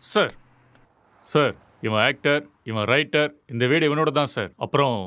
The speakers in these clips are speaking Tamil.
சார் சார் இவன் ஆக்டர், இவன் ரைட்டர், இந்த வீடு இவனோட தான் சார். அப்புறம்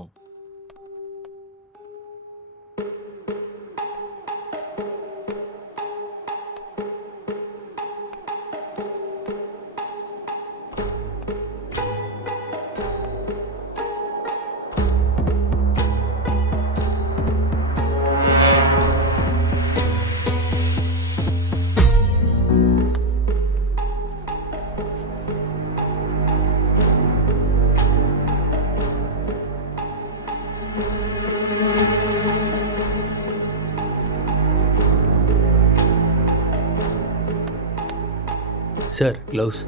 சார் க்ளவுஸ்.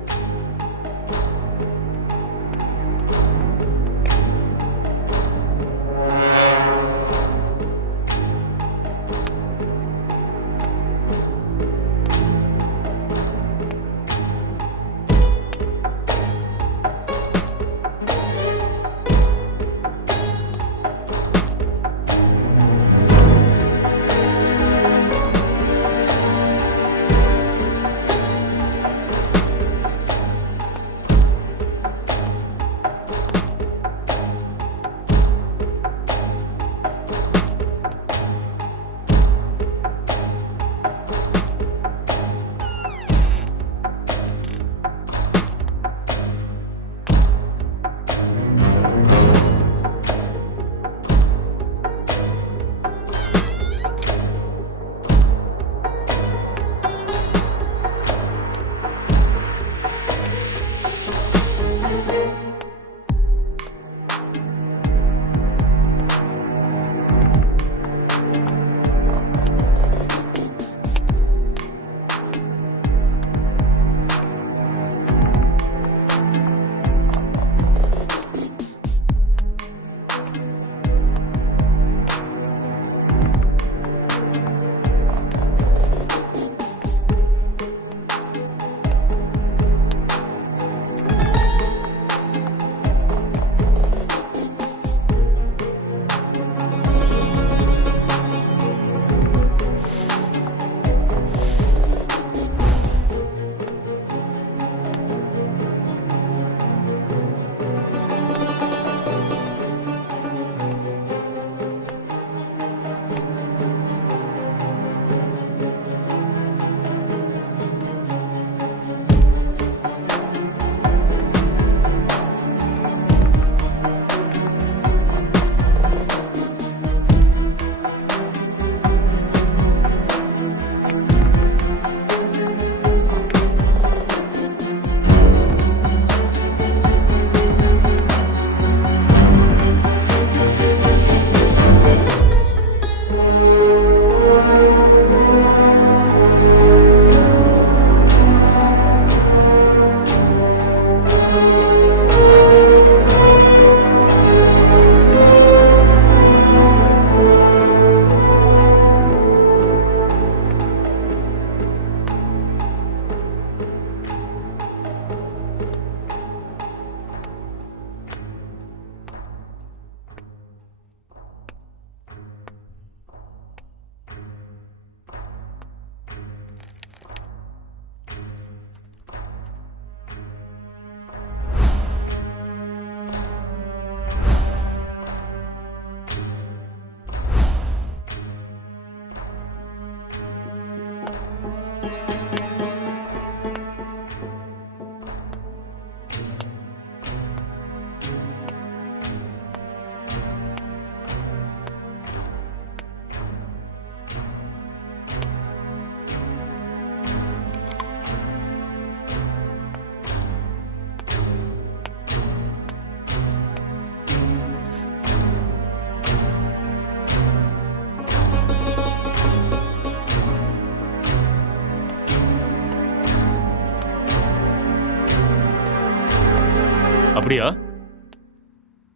அப்படியா?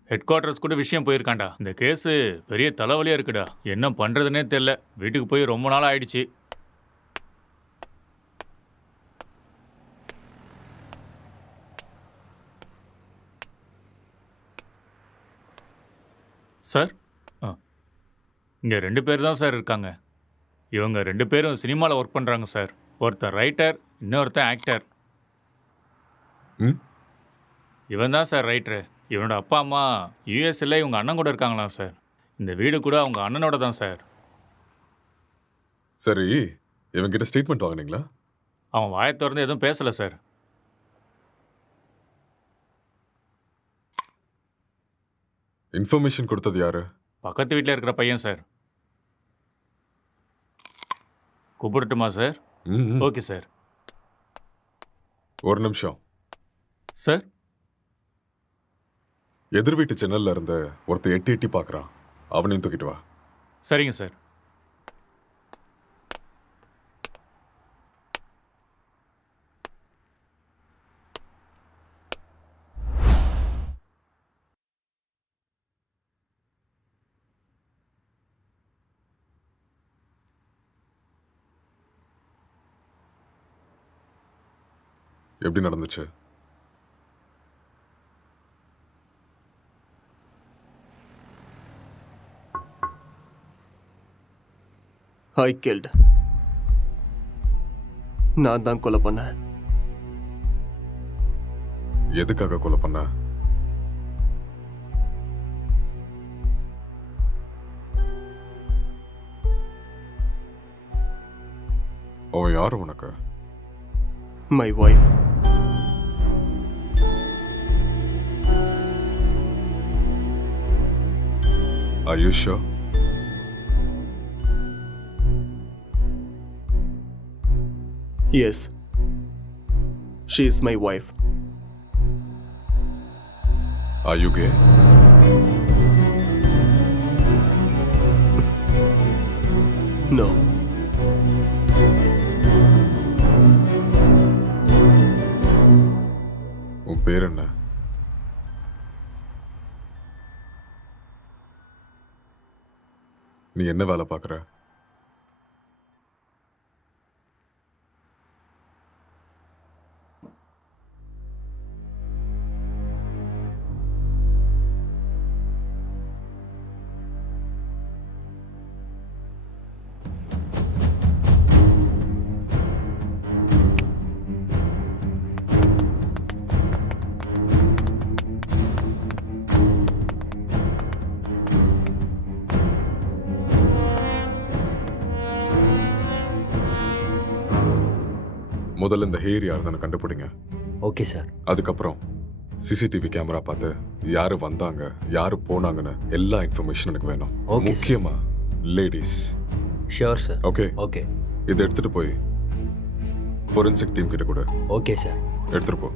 ஹெட் குவார்ட்டர்ஸ் கூட விஷயம் போயிருக்காண்டா. இந்த கேஸு பெரிய தலைவலியா இருக்குடா. என்ன பண்றதுனே தெரியல. வீட்டுக்கு போய் ரொம்ப நாள் ஆயிடுச்சு. சார், ஆ, இங்க 2 பேர் தான் சார் இருக்காங்க. இவங்க 2 பேரும் சினிமால ஒர்க் பண்றாங்க சார். ஒருத்தன் ரைட்டர், இன்னொருத்தன் ஆக்டர். ம் இவன் தான் சார் ரைட்டரு. இவனோட அப்பா அம்மா யுஎஸ்ல இவங்க அண்ணன் கூட இருக்காங்களாம் சார். இந்த வீடு கூட அவங்க அண்ணனோட தான் சார். சரி, இவங்கிட்ட ஸ்டேட்மெண்ட் வாங்குனீங்களா? அவன் வாயை திறந்து எதுவும் பேசல சார். இன்ஃபர்மேஷன் கொடுத்தது யாரு? பக்கத்து வீட்டில் இருக்கிற பையன் சார். கூப்பிடட்டுமா சார்? ம், ம். Okay sir. ஒரு நிமிஷம். சார், எதிர் வீட்டு ஜன்னல்ல இருந்து ஒருத்தன் எட்டி எட்டி பார்க்கறான். அவனையும் தூக்கிட்டு வா. சரிங்க சார். எப்படி நடந்துச்சு? ஐ கில்ட். நான் தான் கொலை பண்ணேன். எதுக்காக கொலை பண்ண? அவன் யாரு உனக்கு? My wife. Are you sure? Yes. She is my wife. Are you gay? No. உன் பேர் என்ன? நீ என்ன வேலை பார்க்குற? முதல்ல இந்த ஹேர் யாருன்னு கண்டுபிடிங்க. Okay sir. அதுக்கப்புறம் சிசிடிவி கேமரா பார்த்து யாரு வந்தாங்க, யாரு போனாங்கன்னு எல்லா இன்ஃபர்மேஷன் எனக்கு வேணும். Okay, sir. முக்கியமா ladies. Sure sir. Okay, okay. இதை எடுத்துட்டு போய் ஃபோரென்சிக் டீம் கிட்ட கூட ஓகே சார். எடுத்துட்டு போ.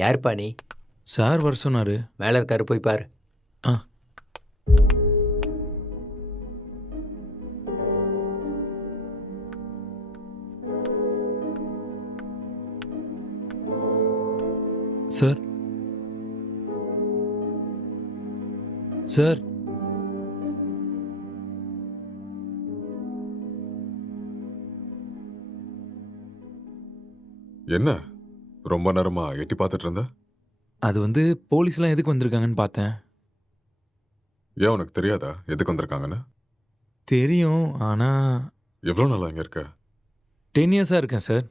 யாருப்பா நீ? சார் வர சொன்னாரு. மேலே இருக்காரு, போய் பாரு. ஆ. சார், சார், என்ன ரொம்ப நேரமா எட்டி பார்த்துட்டு இருந்த? அது வந்து போலீஸ்லாம் எதுக்கு வந்திருக்காங்கன்னு பார்த்தேன். ஏன் உனக்கு தெரியாதா எதுக்கு வந்திருக்காங்கன்னு? தெரியும், ஆனால் எவ்வளோ நாளா இங்க இருக்க? 10 இயர்ஸாக இருக்கேன் சார்.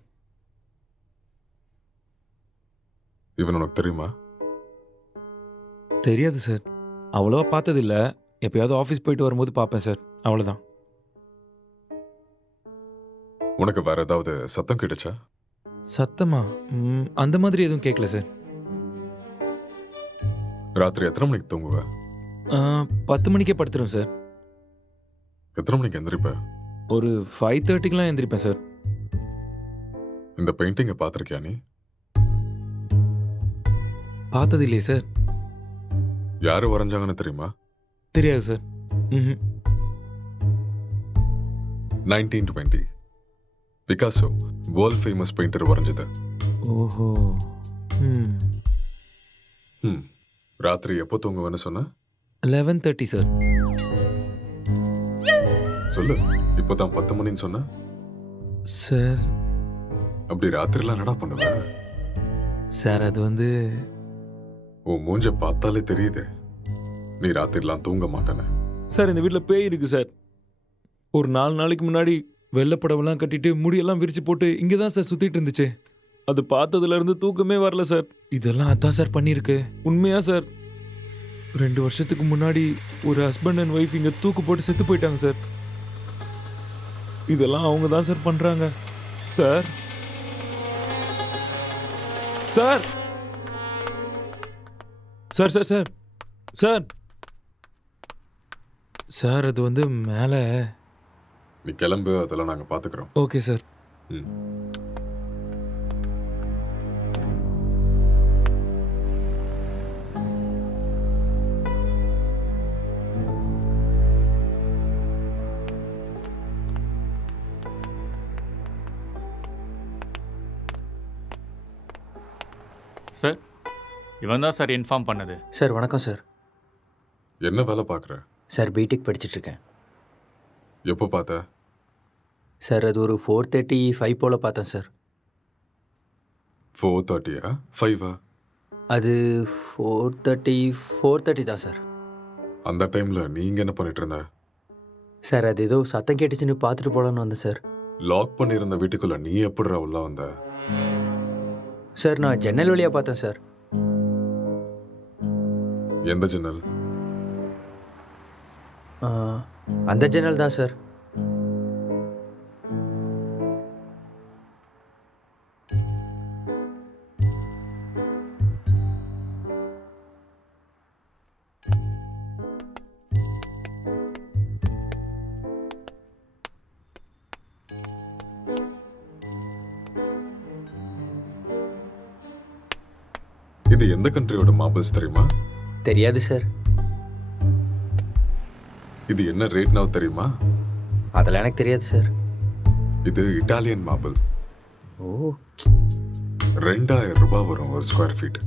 இவன் உனக்கு தெரியுமா? தெரியாது சார். அவ்வளோவா பார்த்ததில்ல. எப்பயாவது ஆஃபீஸ் போயிட்டு வரும்போது பார்ப்பேன் சார், அவ்வளோதான். உனக்கு வேற ஏதாவது சத்தம் கேட்டுச்சா? சத்தமா? அந்த மாதிரி எதுவும் கேட்கல சார். ராத்திரி எத்தனை மணிக்கு தூங்குவ? 10 மணிக்கே படுத்துரும் சார். எத்தனை மணிக்கு எந்திரிப்ப? ஒரு 5:30க்கெலாம் எந்திரிப்பேன் சார். இந்த பெயிண்டிங்கை பார்த்துருக்கியா நீ? பார்த்தது இல்லையே சார். யாரு வரைஞ்சாங்கன்னு தெரியுமா? தெரியாது சார். ம். 1920 பிகாசோ வேர்ல்ட் ஃபேமஸ் பெயிண்டர் வரைஞ்சது. ஓஹோ. ம். ம். ராத்திரி எப்போ தூங்குவேன்னு சொன்ன? 11:30 சார். சொல்லு. இப்போதான் 10 மணின்னு சொன்ன. சார் அப்படி ராத்திரிலாம் என்னடா பண்ணுவ? சார் அது வந்து உன் மூஞ்ச பார்த்தாலே தெரியுது நீ ராத்திரிலாம் தூங்க மாட்டேன்னு. சார் இந்த வீட்டில் பேய் இருக்கு சார். ஒரு 4 நாளைக்கு முன்னாடி வெள்ளைப்படவெல்லாம் கட்டிட்டு முடியெல்லாம் விரிச்சு போட்டு இங்கே தான் சார் சுற்றிட்டு இருந்துச்சு. அது பார்த்ததுலேருந்து தூக்கமே வரல சார். இதெல்லாம் அதான் சார் பண்ணியிருக்கு. உண்மையா சார். 2 வருஷத்துக்கு முன்னாடி ஒரு ஹஸ்பண்ட் அண்ட் ஒய்ஃப் இங்கே தூக்கு போட்டு செத்து போயிட்டாங்க சார். இதெல்லாம் அவங்க தான் சார் பண்ணுறாங்க sir. Sir sir sir sir sir sir அது வந்து மேலே. நீ கிளம்பு, அதெல்லாம் நாங்கள் பார்த்துக்குறோம். Okay sir. ம். சார் இவன் தான் சார் இன்ஃபார்ம் பண்ணது. சார் வணக்கம் சார். என்ன வேலை பார்க்குற? சார் பிடெக் படிச்சிட்ருக்கேன். எப்போ பார்த்த? சார் அது ஒரு 4:35 போல் பார்த்தேன் சார். 4:30 5 அது 4:30 தான் சார். அந்த டைமில் நீங்கள் என்ன பண்ணிட்டு இருந்த? சார் அது ஏதோ சத்தம் கேட்டுச்சுன்னு பார்த்துட்டு போகலான்னு வந்தேன் சார். லாக் பண்ணியிருந்த வீட்டுக்குள்ளே நீ எப்படிடா உள்ள வந்த? சார் நான் ஜன்னல் வழியாக பார்த்தேன் சார். எந்த ஜன்னல்? ஆ, அந்த ஜன்னல் தான் சார். இது எந்த கண்ட்ரியோட மார்பிள்ஸ் தெரியுமா? தெரியாது சார். இது என்ன ரேட்னா தெரியுமா? அதெல்லாம் எனக்கு தெரியாது சார். இது இட்டாலியன் மார்பிள். ஓ 2000 ரூபாய் வரும் ஒரு ஸ்கொயர் ஃபீட்.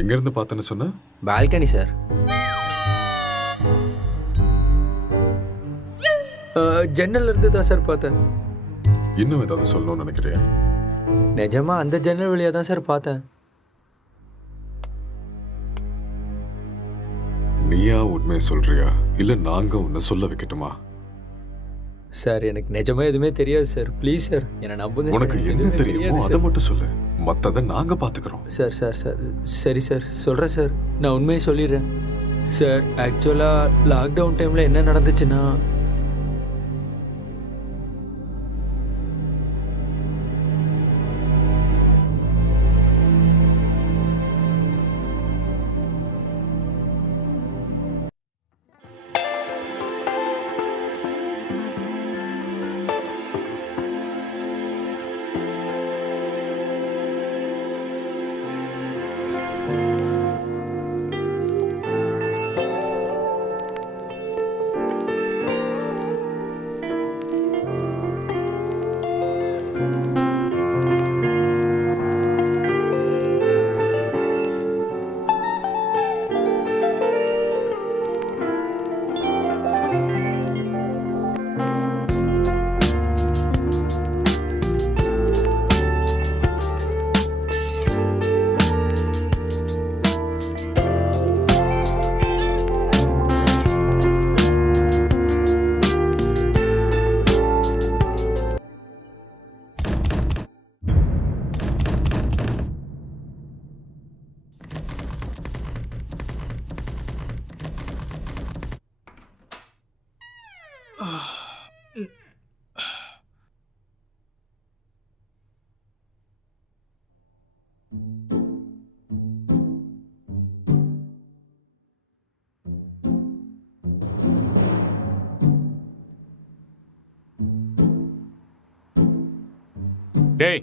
எங்கேருந்து பார்த்தேன்னு சொன்ன? Balcony sir. ஜன்னல் இருந்து தான் சார் பார்த்தேன். இன்னும் ஏதாவது சொல்லணும்னு நினைக்கிறியா? நிஜமா அந்த ஜன்னல் வழியாக தான் சார் பார்த்தேன். நீயா உண்மையை சொல்றியா இல்ல நாங்க உன்னை சொல்ல வைக்கட்டுமா? சார் எனக்கு நிஜமா எதுவுமே தெரியாது சார். ப்ளீஸ் சார் என்னை நம்புங்க சார். உனக்கு எனக்கு என்ன எதுவுமே தெரியுமோ தெரியாது அதை சார். மட்டும் சொல்லு, மத்ததை நாங்க பாத்துக்கிறோம். சார் சார் சார் சரி சார் சொல்கிறேன் சார். நான் உண்மையை சொல்லிடுறேன் சார். ஆக்சுவலாக லாக்டவுன் டைமில் என்ன நடந்துச்சுன்னா, டேய்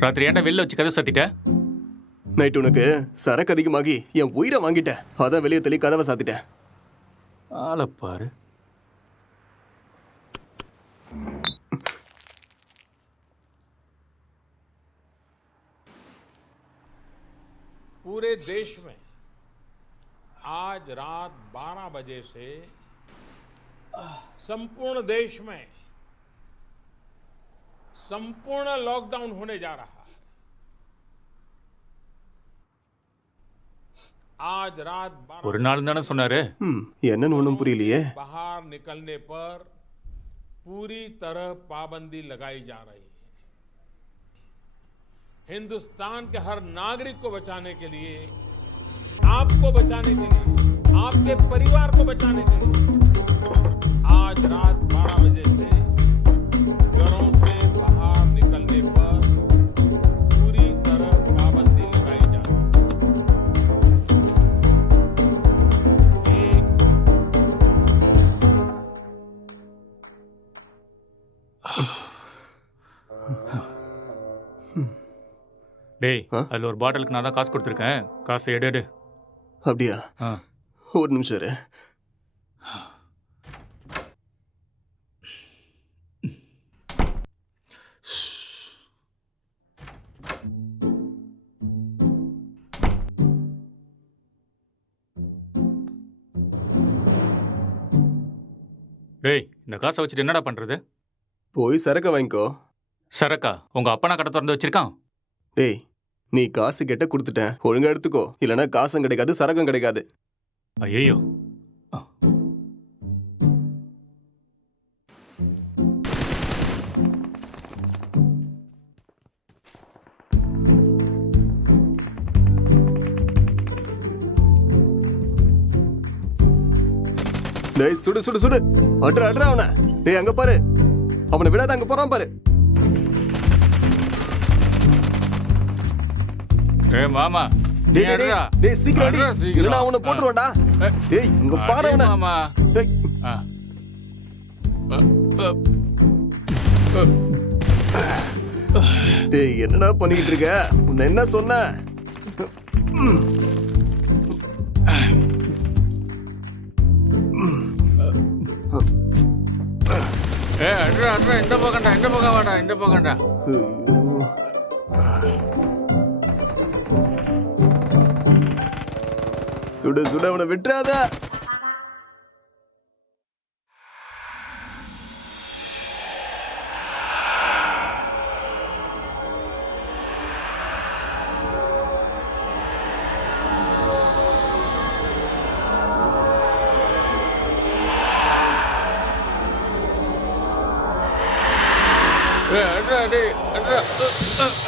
ராத்திரி ஏன்டா வெளில வச்சு கதை சத்திட்ட? நைட் உனக்கு சரக்கு அதிகமாகி என் உயிரை வாங்கிட்டேன். அதான் வெளியே தள்ளி கதவை சாத்திட்டேன். ஆளை பாரு. पूरे देश में आज रात 12 बजे से संपूर्ण देश में संपूर्ण लॉकडाउन होने जा रहा है। आज रात 12 ஒரு நாள் தானே சொன்னாரு. என்னன்னு ஒன்றும் புரியலையே. बाहर निकलने पर पूरी तरह पाबंदी लगाई जा रही है। हिंदुस्तान के हर नागरिक को बचाने के लिए, आपको बचाने के लिए, आपके परिवार को बचाने के लिए आज रात 12 बजे से घरों से बाहर निकलने पर पूरी तरह पाबंदी लगाई जा रही है। டேய், அதில் ஒரு பாட்டிலுக்கு நான் தான் காசு கொடுத்துருக்கேன். காசை எடு. அப்படியா? ஆ. ஒரு நிமிஷம் இரு. டேய், இந்த காசை வச்சுட்டு என்னடா பண்றது? போய் சரக்க வாங்கிக்கோ. சரக்கா? உங்க அப்பனா கடை திறந்து வச்சிருக்கான். டேய், நீ காசு கேட்ட கொடுத்துட்டேன். ஒழுங்கா எடுத்துக்கோ. இல்லைன்னா காசும் கிடைக்காது, சரக்கும் கிடைக்காது. ஐயோ. டேய், சுடு சுடு சுடு. அட்ரா அட்ரா அவனை. டேய், அங்க பாரு. அவனை விடாத, அங்க போறான் பாரு. ஏய் மாமா, டேய் டேய் டேய், டேய் சீக்கிரம் அடி. இல்லைன்னா அவனை போட்டுருவான்டா. டேய், இங்க பாரு அவனை. மாமா. டேய். டேய், என்னடா பண்ணிக்கிட்டு இருக்க? உன்னை என்ன சொன்ன? அட்ரா, இந்த பக்கம் வாடா. ஐயோ. சுடு சுடு, அவனை விட்டுறாத.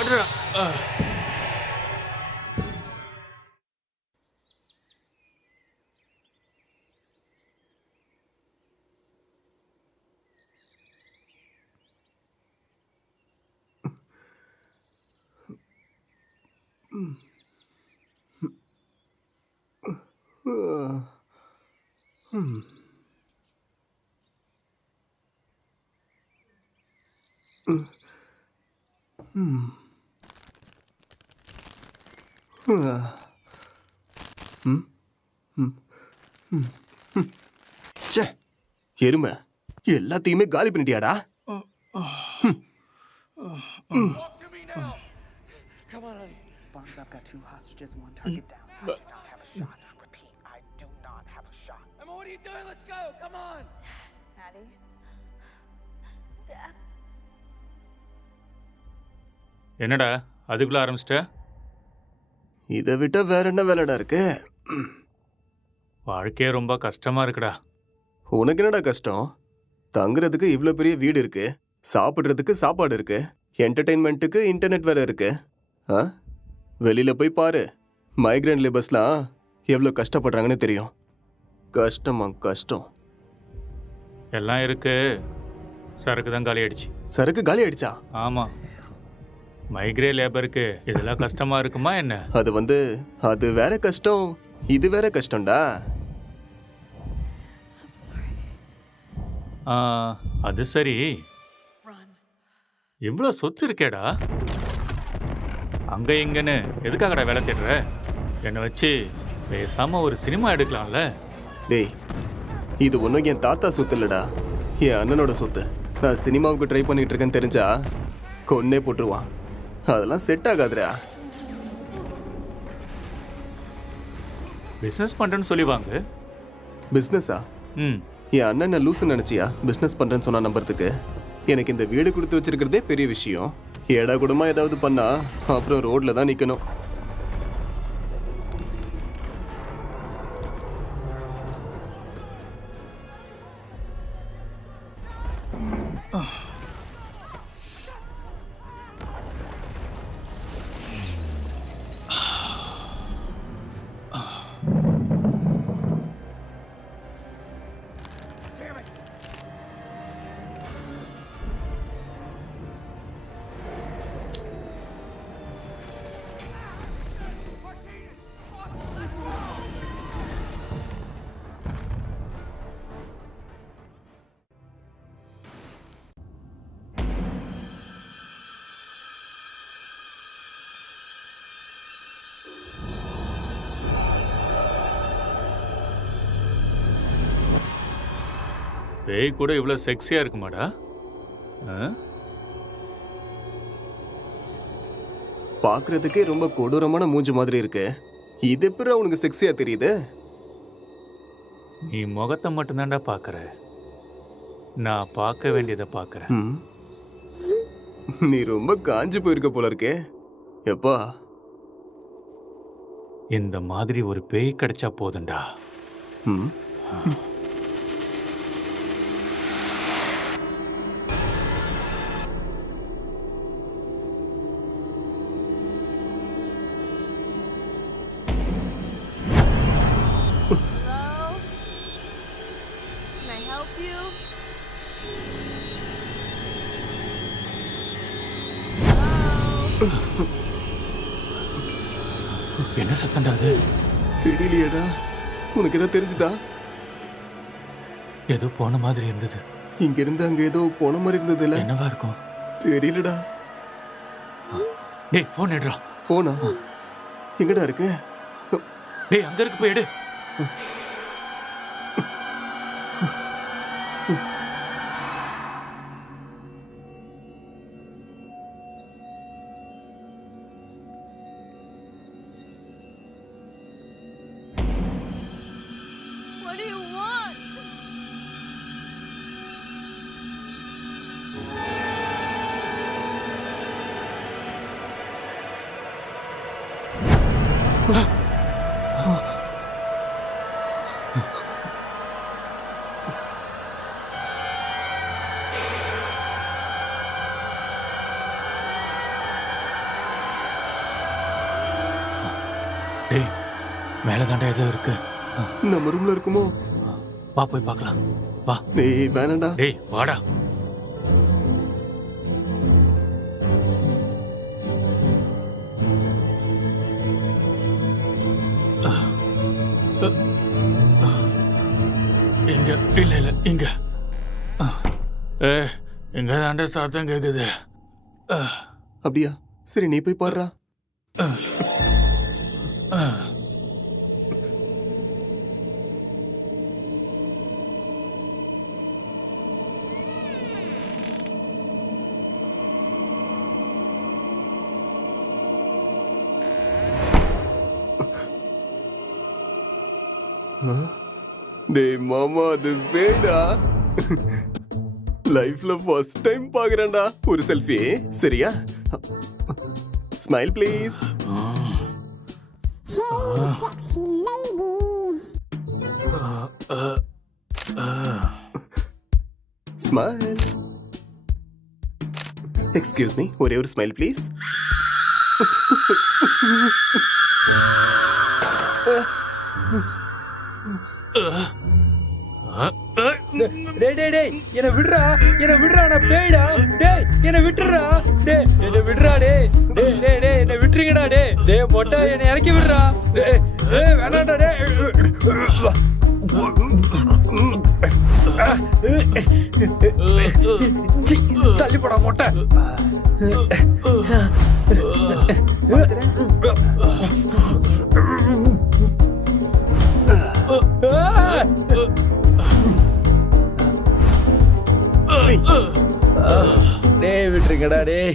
அட்ரா. ச்சே, எருமை எல்லாத்தையுமே காலி பண்ணிட்டியாடா? Bonds, I've got 2 hostages, 1 target down. I do not have a shot. Repeat, I do not have a shot. Emma, what are you doing? Let's go. Come on. Maddie. Dad. என்னடா அதுக்குள்ள ஆரம்பிச்சிட்ட? இதை விட்டா வேற என்ன வேலைடா இருக்கு? வாழ்க்கையே ரொம்ப கஷ்டமா இருக்குடா. உனக்கு என்னடா கஷ்டம்? தங்குறதுக்கு இவ்வளோ பெரிய வீடு இருக்கு, சாப்பிட்றதுக்கு சாப்பாடு இருக்கு, என்டர்டெயின்மெண்ட்டுக்கு இன்டர்நெட் வேற இருக்கு. ஆ, வெளியில போய் பாரு. மைக்ரேண்ட் லேபர்ஸ்லாம் எவ்வளோ கஷ்டப்படுறாங்கன்னு தெரியும். கஷ்டமா கஷ்டம். எல்லாம் இருக்கு, சரக்கு தான் காலி ஆயிடுச்சு. சரக்கு காலி ஆயிடுச்சா? ஆமா, மைக்ரே லேபருக்கு இதெல்லாம் கஷ்டமா இருக்குமா என்ன? அது வேற கஷ்டம், இது வேற கஷ்டம்டா. அது சரி, இவ்வளோ சொத்து இருக்கேடா. அங்கே இங்கன்னு எதுக்காகடா வேலை தேடுற? என்னை வச்சு பேசாமல் ஒரு சினிமா எடுக்கலாம்ல? டேய், இது ஒன்றும் என் தாத்தா சொத்து இல்லடா, என் அண்ணனோட சொத்து. நான் சினிமாவுக்கு ட்ரை பண்ணிட்டு இருக்கேன்னு தெரிஞ்சா கொன்னே போட்டுருவான். அதெல்லாம் செட் ஆகாதுடா. பிஸ்னஸ் பண்ணுறேன்னு சொல்லி வாங்க. பிஸ்னஸா? ம். என் அண்ணன் லூசுன்னு நினச்சியா பிஸ்னஸ் பண்ணுறேன்னு சொன்னா நம்புறதுக்கு? எனக்கு இந்த வீடு கொடுத்து வச்சிருக்கிறதே பெரிய விஷயம். ஏடா கூடமா ஏதாவது பண்ணா அப்புறம் ரோட்ல தான் நிற்கணும். பேய் கூட இவ்வளோ செக்ஸியாக இருக்குமாடா? பார்க்கறதுக்கே ரொம்ப கொடூரமான மூஞ்சி மாதிரி இருக்கு. இது எப்படி உனக்கு செக்ஸியா தெரியுது? நீ முகத்தை மட்டும்தான்டா பார்க்குற, நான் பார்க்க வேண்டியதை பார்க்குறேன். ம். நீ ரொம்ப காஞ்சு போயிருக்க போல இருக்கே. எப்பா? இந்த மாதிரி ஒரு பேய் கிடைச்சா போதும்டா. ம். Hello? Can I help you? Hello? என்ன சத்தம்டா அது? தெரியலையேடா. உனக்கு ஏதோ தெரிஞ்சுதா? ஏதோ போன மாதிரி இருந்தது. இங்க இருந்து அங்க ஏதோ போன மாதிரி இருந்ததுல. என்னவா இருக்கும்? தெரியலடா. டேய், ஃபோன் எடுறா. போனா எங்கடா இருக்கு? டேய், அங்க இருக்கு, போய் எடு. What do you want? டேய், மேலே தாண்டா ஏதோ இருக்கு. நம்ம ரூம்ல இருக்குமோ? வா, போய் பார்க்கலாம். வா. டேய், வேணாம்டா. டேய், வாடா. இங்க இல்ல இல்ல இங்க. இங்க தாண்டா சத்தம் கேக்குது. அப்படியா? சரி, நீ போய் பாடுறா. டேய் மாமா, அது வேடா. லைஃப்ல ஃபர்ஸ்ட் டைம் பாக்குறேன்டா. ஒரு செல்ஃபி சரியா? Smile please. Smile. Excuse me, ஒரே ஒரு ஸ்மைல் ப்ளீஸ். டேய் டேய் டேய், என்ன விடுறா, என்ன விடுறா, நான் பேய்டா. டேய், என்ன விட்டுறா. டேய், என்ன விடுறா. டேய் டேய் டேய் டேய், என்ன விட்டுறீங்கடா. டேய் டேய் மொட்டை, என்ன இறக்கி விடுறா. டேய் டேய், வேணாம்டா. டேய் தள்ளி போடா மொட்டை. டேய் விட்டுருங்கடா டேய்.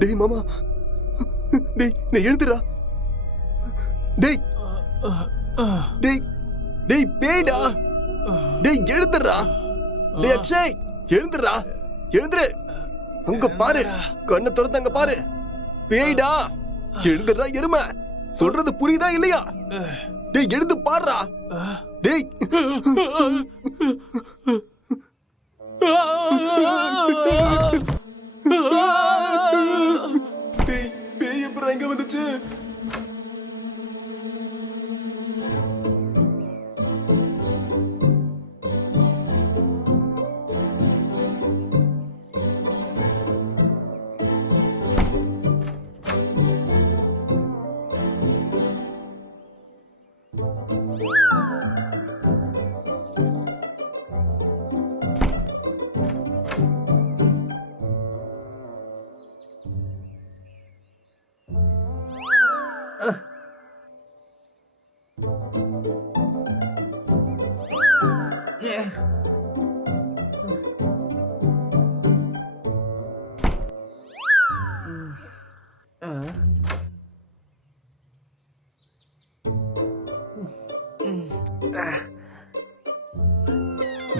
டேய் மாமா, டேய் நீ எழுந்துடா. டேய் டேய் டேய் பேய்டா. டேய் எழுந்துடா. டேய் அக்ஷய் எழுந்துடா. எழுந்துரு. அங்க பாரு, கண்ணை திறந்து அங்க பாரு. பேய்டா. எழுந்துடா எருமை. சொல்றது புரியுதா இல்லையா? டேய் எழுந்து பாருடா. டேய் டேய் பேய் எப்பறம் எங்க வந்துச்சு?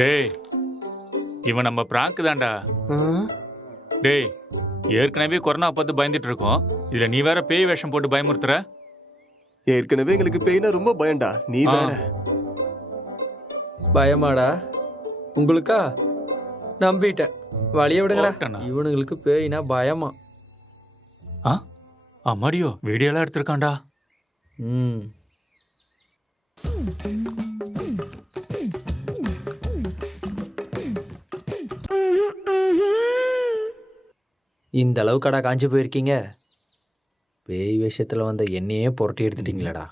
டேய் இவன் நம்ம பிராங்க் தான்டா. டேய் ஏற்கனவே கொரோனா பார்த்து பயந்துட்டு இருக்கோம், இதுல நீ வேற பேய் வேஷம் போட்டு பயமுறுத்துற. ஏற்கனவே எங்களுக்கு பேய்னா ரொம்ப பயம்டா, நீ வேற. பயமாடா உங்களுக்கா? நம்பிட்டேன். வழிய விடுங்கடா. ஓட்டனா. இவனுங்களுக்கு பேய்னா பயமா? அம்மாடியோ வீடியோலாம் எடுத்திருக்கான்டா. ம். இந்த அளவுக்கடா காஞ்சி போயிருக்கீங்க? பேய் விஷயத்துல வந்த என்னையே புரட்டி எடுத்துட்டீங்களடா.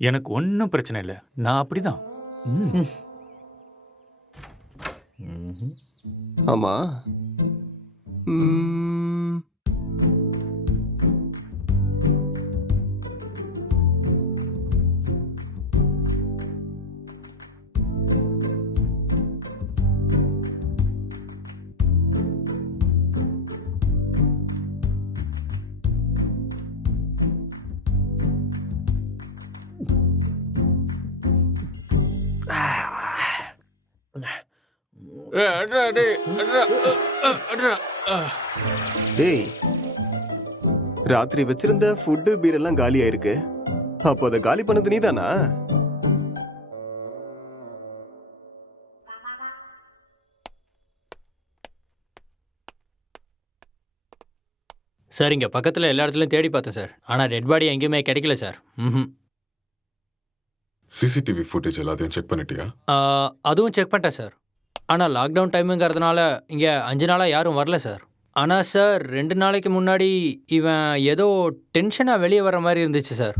எனக்கு ஒன்றும் பிரச்சனை இல்லை, நான் அப்படிதான். ஆமா. டேய் ராத்திரி வச்சிருந்த ஃபுட்டு பீர் எல்லாம் காலி ஆயிருக்கு. அப்போ அதை காலி பண்ணது நீதானா? சார் இங்கே பக்கத்தில் எல்லா இடத்துலையும் தேடி பார்த்தேன் சார், ஆனால் டெட் பாடி எங்கேயுமே கிடைக்கல சார். சிசிடிவி ஃபுட்டேஜ் எல்லாத்தையும் செக் பண்ணிட்டியா? அதுவும் செக் பண்ணிட்டேன் சார். ஆனால் லாக்டவுன் டைமுங்கிறதுனால இங்கே 5 நாளாக யாரும் வரல சார். ஆனால் சார் 2 நாளைக்கு முன்னாடி இவன் ஏதோ டென்ஷனாக வெளியே வர மாதிரி இருந்துச்சு சார்.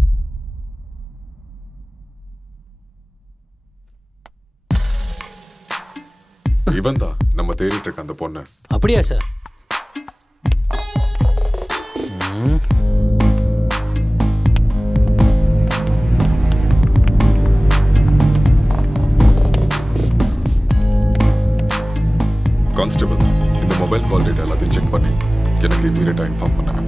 இவன் தான் நம்ம தேடிட்டு இருக்க அந்த பொண்ணு. அப்படியா சார்? கான்ஸ்டபிள், இந்த மொபைல் கால் டேட்டா எல்லாத்தையும் செக் பண்ணி எனக்கு இமீடியட்டாக இன்ஃபார்ம் பண்ணுங்க.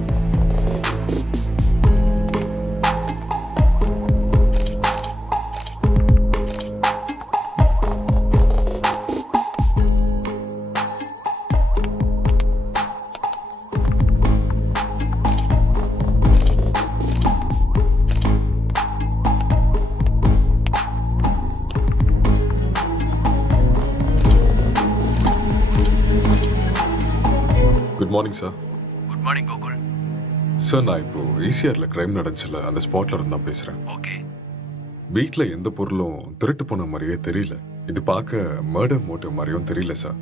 Good morning sir. Good morning Gokul. Sir நான் இப்போ ஈசிஆரில் கிரைம் நடந்துச்சுல அந்த ஸ்பாட்ல இருந்து தான் பேசுகிறேன். ஓகே. வீட்டில் எந்த பொருளும் திருட்டு போன மாதிரியே தெரியல. இது பார்க்க மர்டர் மோட்டிவ் மாதிரியும் தெரியல சார்.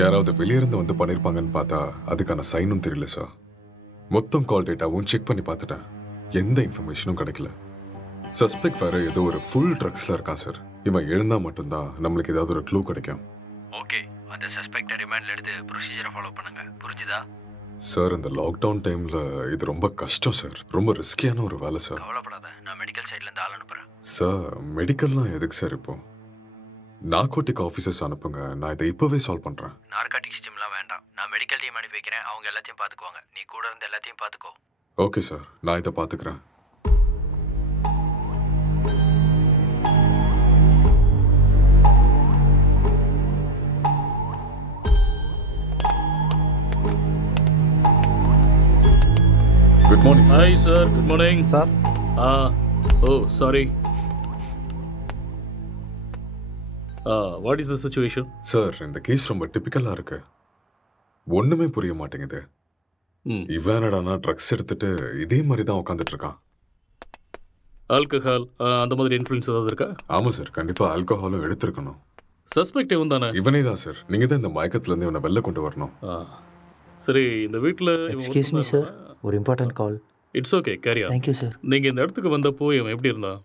யாராவது வெளியிருந்து வந்து பண்ணியிருப்பாங்கன்னு பார்த்தா அதுக்கான சைனும் தெரியல சார். மொத்தம் கால் டேட்டாவும் செக் பண்ணி பார்த்துட்டேன். எந்த இன்ஃபர்மேஷனும் கிடைக்கல. சஸ்பெக்ட் வேற ஏதோ ஒரு ஃபுல் ட்ரக்ஸில் இருக்கான் சார். இவன் எழுந்தா மட்டும்தான் நம்மளுக்கு ஏதாவது ஒரு க்ளூ கிடைக்கும். ஓகே, அந்த சஸ்பெக்டை ரிமாண்டில் எடுத்து ப்ரொசீஜரை ஃபாலோ பண்ணுங்க. புரிஞ்சுதா? சார் இந்த லாக்டவுன் டைமில் இது ரொம்ப கஷ்டம் சார். ரொம்ப ரிஸ்கியான ஒரு வேலை சார். கவலைப்படாத, நான் மெடிக்கல் சைட்லேருந்து ஆள் அனுப்புகிறேன். சார் மெடிக்கல்லாம் எதுக்கு சார் இப்போ? நார்கோட்டிக் ஆஃபீஸர்ஸ் அனுப்புங்க, நான் இதை இப்போவே சால்வ் பண்ணுறேன். நார்காட்டிக்ஸ் டீம்லாம் வேண்டாம், நான் மெடிக்கல் டீம் அனுப்பி வைக்கிறேன். அவங்க எல்லாத்தையும் பார்த்துக்குவாங்க. நீ கூட இருந்து எல்லாத்தையும் பார்த்துக்கோ. ஓகே சார், நான் இதை பார்த்துக்கிறேன். Good morning sir. Hi sir, good morning sir. Oh sorry. What is the situation? Sir இந்த கேஸ் ரொம்ப டிப்பிக்கலாக இருக்கு. ஒன்றுமே புரிய மாட்டேங்குது. இவன் என்னடானா ட்ரக்ஸ் எடுத்துட்டு இதே மாதிரி தான் உட்காந்துட்டு இருக்கான். ஆல்கஹால் அந்த மாதிரி இன்ஃப்ளூயன்ஸ் ஏதாவது இருக்கா? ஆமாம் சார், கண்டிப்பாக ஆல்கஹாலும் எடுத்திருக்கணும். சஸ்பெக்ட் இவன் தானே? இவனே தான் சார். நீங்கள் தான் இந்த மயக்கத்துலேருந்து இவனை வெளில கொண்டு வரணும். சரி, இந்த வீட்டில் எக்ஸ்கியூஸ் மீ சார், ஒரு important call. It's okay, carry on. Thank you sir. நீங்கள் இந்த இடத்துக்கு வந்தப்போ இவன் எப்படி இருந்தான்?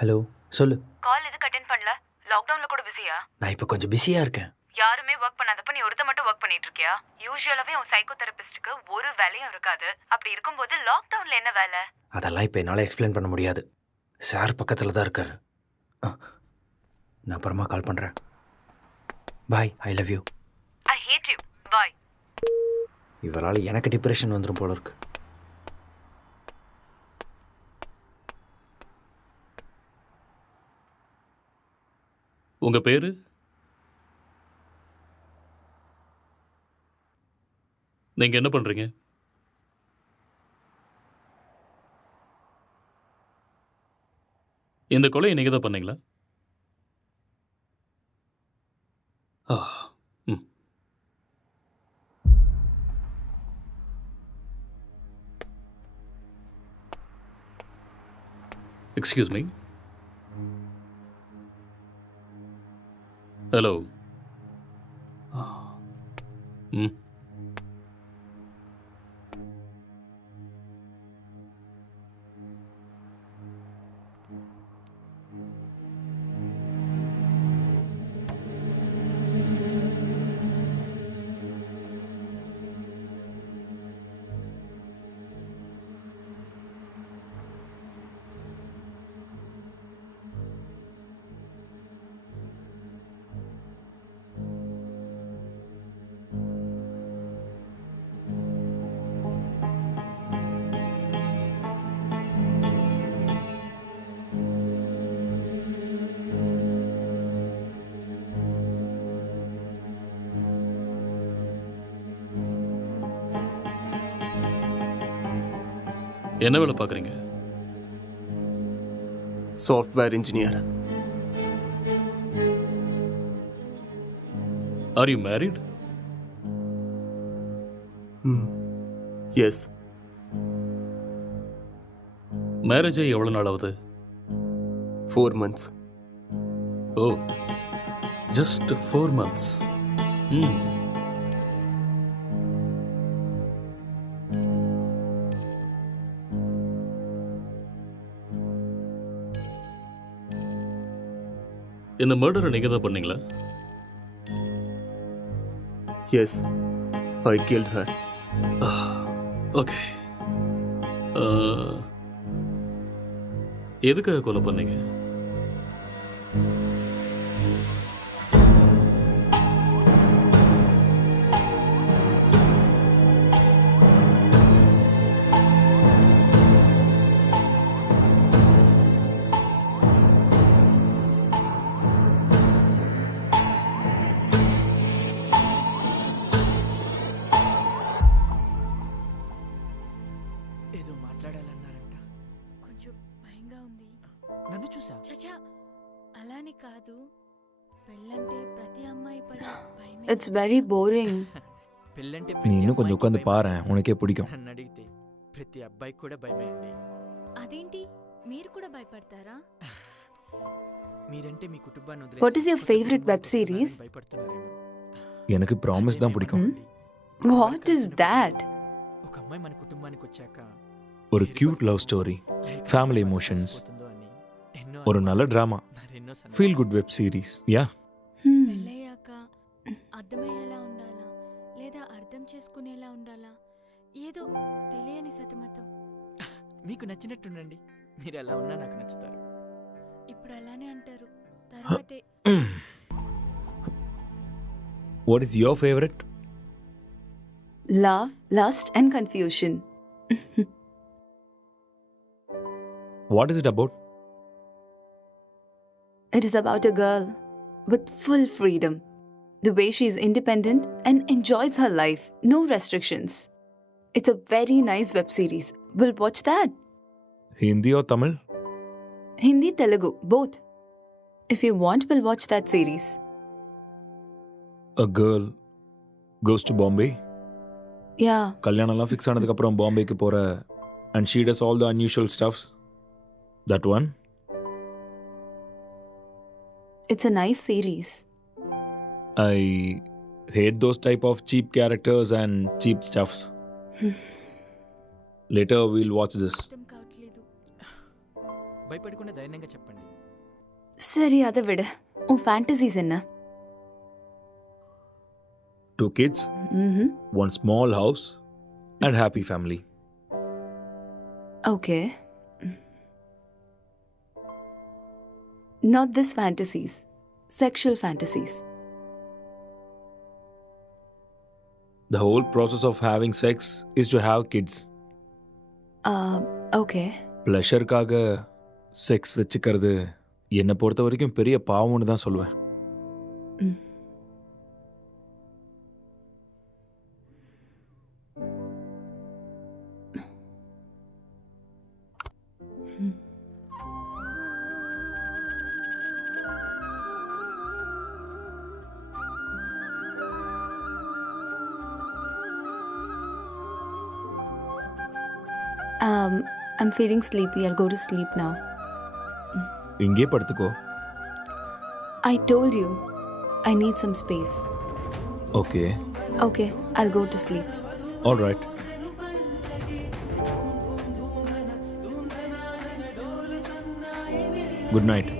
ஹலோ, சொல்லு. கால் எதுக்கு அட்டென்ட் பண்ணல? லாக்டவுன்ல கூட பிஸியா? நான் இப்போ கொஞ்சம் பிஸியாக இருக்கேன். யாருமே ஒர்க் பண்ணாதப்ப நீ ஒருத்த மட்டும் ஒர்க் பண்ணிட்டு இருக்கியா? யூசுவலாவே உன் சைக்கோ தெரபிஸ்டுக்கு ஒரு வேலையும் இருக்காது. அப்படி இருக்கும்போது லாக்டவுன்ல என்ன வேலை? அதெல்லாம் இப்போ என்னால் எக்ஸ்பிளைன் பண்ண முடியாது. சார் பக்கத்தில் தான் இருக்காரு. நான் அப்புறமா கால் பண்ணுறேன். Bye, I love you. I hate you. Bye. இவரால் எனக்கு டிப்ரெஷன் வந்துடும் போல இருக்கு. உங்கள் பேர்? நீங்கள் என்ன பண்ணுறீங்க? இந்த கொலையை நீங்கள் தான் பண்ணீங்களா? Excuse me. ஹலோ. என்ன வேலை பார்க்குறீங்க? Software engineer. Are you married? Yes. Marriage ஆகி எவ்வளோ நாள் ஆகுது? 4 months. ஓ, ஜஸ்ட் 4 months. இந்த மர்டரை நீங்கள் தான் பண்ணீங்களா? எஸ், ஐ கில்ட் ஹர். ஓகே. எதுக்காக கொலை பண்ணீங்க? ఏదో మాట్లాడాలన్నారంట. కొంచెం భయంగా ఉంది. నన్ను చూసా? చచా అలానే కాదు. పెళ్ళంటే ప్రతి అమ్మాయి పడే భయమే. It's very boring. పెళ్ళంటే நீ ప్రతి இன்னும் கொஞ்சம் అమ్మాయికి உட்காந்து భయమే. பாரேன் உனக்கே பிடிக்கும் నన్ను అడిగితే ప్రతి అబ్బాయికి కూడా భయమే అండి. అదేంటి మీరు కూడా భయపడతారా? మీరంటే మీ కుటుంబాన్ని వదిలేసి What is your కొత్త favorite కుటుంబానికి web series? వస్తున్నారని భయపడుతున్నారేమో. எனக்கு ப்ராமிஸ் தான் பிடிக்கும் What is that? ఒక అమ్మాయి మన కుటుంబానికి వచ్చాక ஒரு cute love story life family ఎలా emotions. కలిసిపోతుందో అని ఎన్నో ஒரு நல்ல డ్రామా మరెన్నో సందేహాలు. Feel good web series yeah Hmm. పెళ్ళయ్యాక అర్థమయ్యేలా ఉండాలా లేదా అర్థం చేసుకునేలా ఉండాలా ఏదో తెలియని సతమతం. మీకు నచ్చినట్టుండండి. మీరు ఎలా ఉన్నా నాకు నచ్చుతారు. ఇప్పుడు అలానే అంటారు, తర్వాతే what is your favourite Love, lust, and confusion. What is it about It is about a girl with full freedom. The way she is independent and enjoys her life. No restrictions. It's a very nice web series. We'll watch that. Hindi or Tamil Hindi, Telugu, both. If you want, we'll watch that series. a girl goes to Bombay Yeah, கல்யாணம்லாம் ஃபிக்ஸ் ஆனதுக்கப்புறம் பாம்பேக்கு போகிற and she does all the unusual stuffs that one it's a nice series. I hate those type of cheap characters and cheap stuffs. Later we'll watch this. అర్థం కావట్లేదు. భయపడకుండా ధైర్యంగా చెప్పండి. சரி அதை விடு உன் ஃபேண்டசிஸ் என்ன? Two kids, Mm-hmm. one small house and happy family. Okay. Not this fantasies. Sexual fantasies. The whole process of having sex is to have kids. Okay. ப்ளஷருக்காக செக்ஸ் வச்சுக்கிறது என்னை பொறுத்த வரைக்கும் பெரிய பாவம்னு தான் சொல்லுவேன். I'm feeling sleepy. I'll go to sleep now. இங்கே படுத்துக்கோ. I told you, I need some space. Okay, Okay, I'll go to sleep. All right. Good night.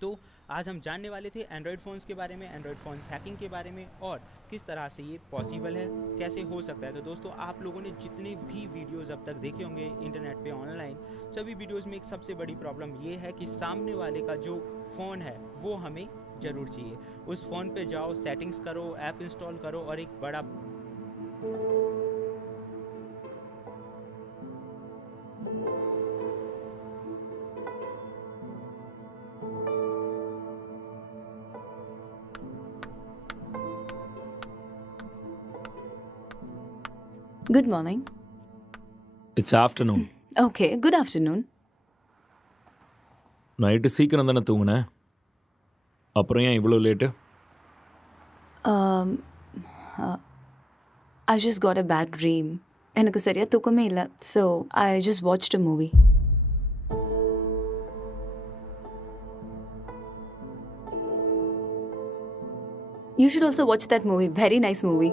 तो आज हम जानने वाले थे एंड्रॉयड फ़ोन्स के बारे में, एंड्रॉयड फ़ोन्स हैकिंग के बारे में और किस तरह से ये पॉसिबल है, कैसे हो सकता है। तो दोस्तों आप लोगों ने जितने भी वीडियोस अब तक देखे होंगे इंटरनेट पे ऑनलाइन, सभी वीडियोस में एक सबसे बड़ी प्रॉब्लम ये है कि सामने वाले का जो फ़ोन है वो हमें ज़रूर चाहिए। उस फ़ोन पे जाओ, सेटिंग्स करो, ऐप इंस्टॉल करो और एक बड़ा Good morning. It's afternoon. Okay, good afternoon. Night சீக்கிரம் தானே தூங்குனேன், அப்புறம் ஏன் இவ்வளோ late? Um, I just got a bad dream. எனக்கு சரியா தூக்கமே இல்லை. So, I just watched a movie. You should also watch that movie. Very nice movie.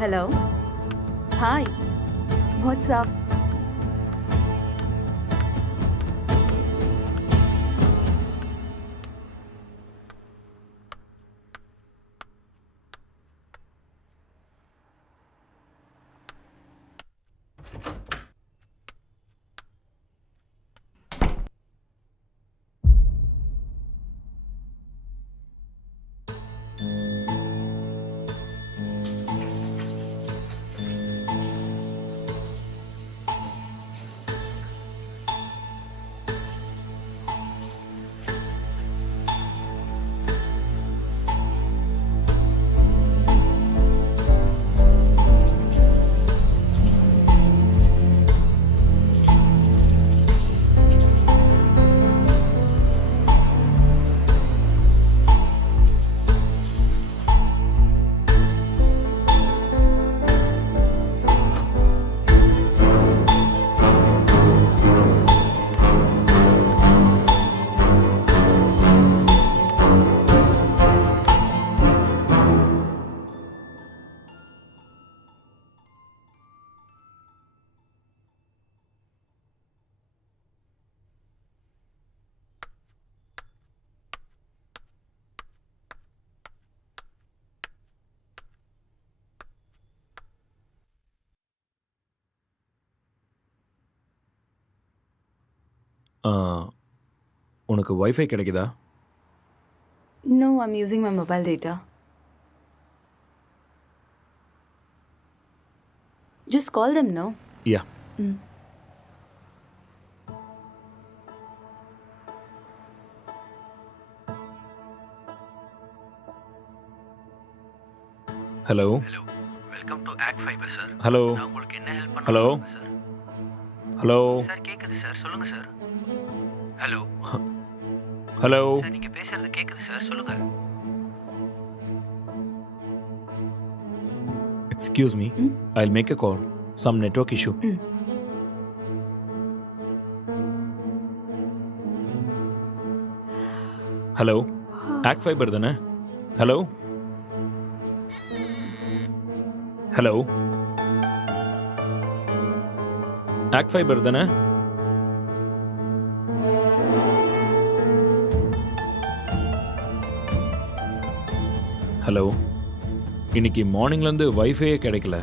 Hello. Hi. What's up? உனக்கு வைஃபை கிடைக்குதா? No, I'm using my mobile data. Just call them, no? Yeah. Hello. Hello, welcome to act fibre sir. Hello. நான் உங்களுக்கு என்ன ஹெல்ப் பண்ண ஹலோ. சார்? ஹலோ. சார் கேக்குது சார், சொல்லுங்க சார். ஹலோ. ஹலோ. சார் நீங்க பேசுறது கேக்குது சார், சொல்லுங்க. Excuse me, I'll make a call. Some network issue. Hello, act fibre தானே? ஹலோ. ஹலோ, ஆக்ட் ஃபைபர் தானே? ஹலோ, இன்னைக்கு மார்னிங்லேருந்து வைஃபையே கிடைக்கல.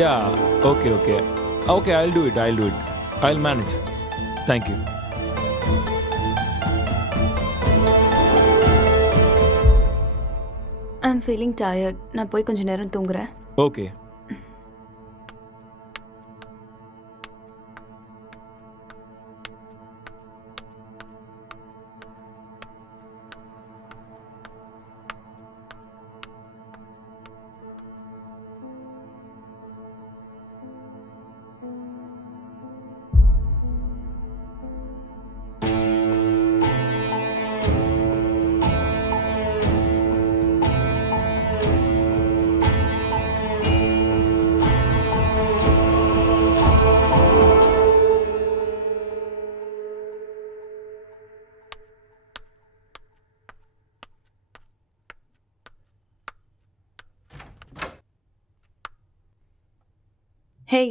Yeah, okay, I'll do it. I'll manage. Thank you. I'm feeling tired. நான் போய் கொஞ்ச நேரம் தூங்குறேன். Okay. Hey,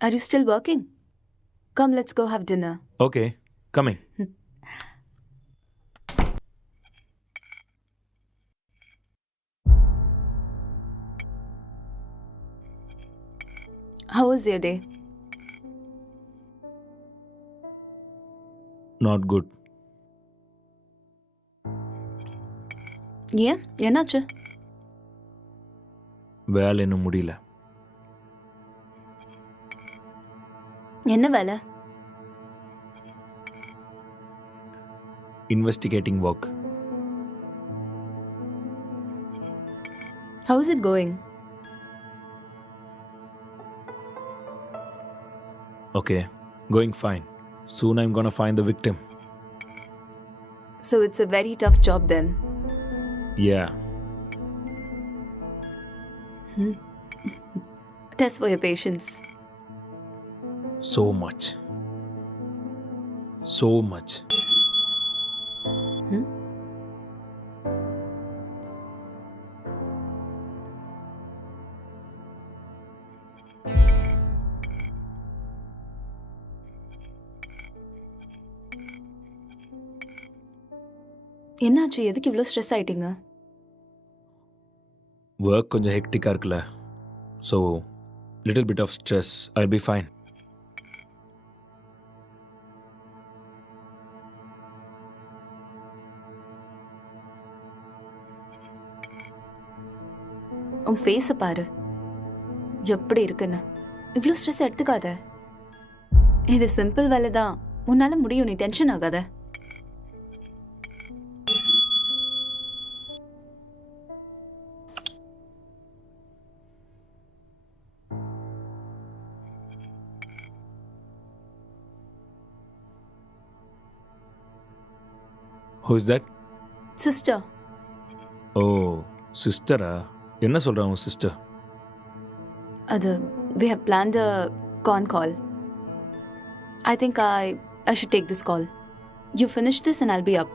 are you still working? Come, let's go have dinner. Okay coming. How was your day? Not good. ஏன் என்னாச்சு? வேலை இன்னும் முடியல. என்ன வேலை? Investigating work. How is it going? Okay, going fine. Soon I'm gonna find the victim. So it's a very tough job then. Yeah. Test for your patience. So much. So much. என்னாச்சு? எதுக்கு இவ்வளோ ஸ்ட்ரெஸ் ஆயிட்டீங்க? ஒர்க் கொஞ்சம் ஹெக்டிக்காக இருக்குல்ல, so little bit of stress. I'll be fine. உன் ஃபேஸை பாரு, எப்படி இருக்குன்னு. இவ்வளோ ஸ்ட்ரெஸ் எடுத்துக்காத. இது சிம்பிள் வேலை தான், உன்னால முடியும். நீ டென்ஷன் ஆகாத. Who is that? சிஸ்டர். ஓ சிஸ்டரா? என்ன சொல்கிறான் உன் சிஸ்டர்? அது we have planned a con call. I think I should take this call. You finish this and I'll be up.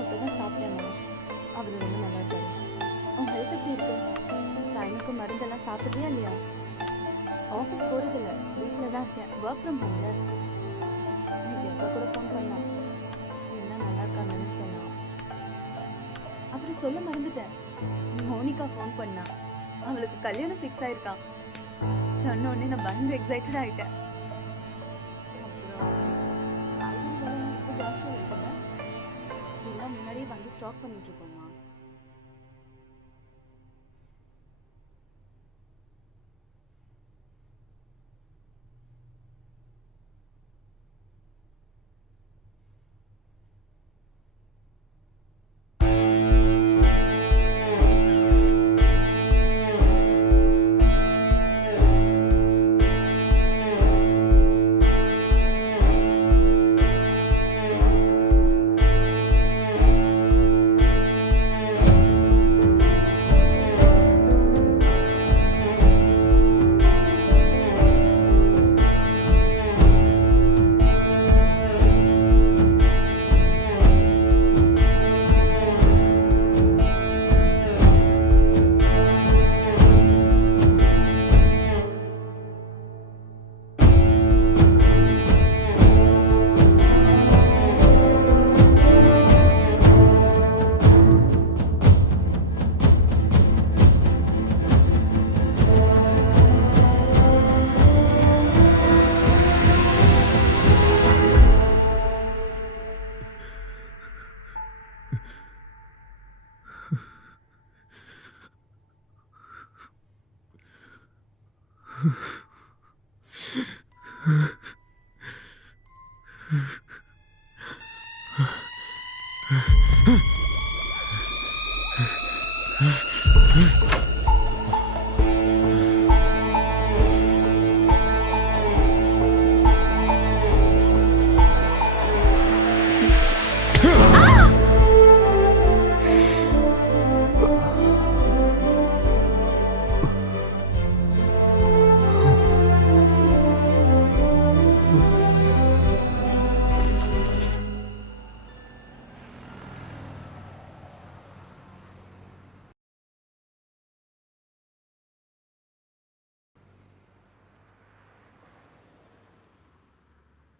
இப்போதான் சாப்பிட்டேம்மா. அவர் ரொம்ப நல்லா இருக்காரு. உன் ஹெல்த் எப்படி இருக்கு? டைமுக்கு மருந்தெல்லாம் சாப்பிட்றியா இல்லையா? ஆஃபீஸ் போகிறதில்ல, வீட்டில் தான் இருக்கேன். ஒர்க் ஃப்ரம் ஹோம்ல. இன்னைக்கு அக்கா கூட ஃபோன் பண்ணான். எல்லாம் நல்லா இருக்காங்கன்னு சொன்னான். அப்புறம் சொல்ல மறந்துட்டேன், மோனிகா ஃபோன் பண்ணா. அவளுக்கு கல்யாணம் ஃபிக்ஸ் ஆயிருக்கான். சொன்ன உடனே நான் பயங்கர எக்ஸைட்டட் ஆகிட்டேன். அப்புறம் காய்கறி விலைலாம் இப்போ ஜாஸ்தி ஆயிடுச்சுல்ல, எல்லாம் முன்னாடியே வாங்கி ஸ்டாக் பண்ணிட்டு இருக்கோம்மா.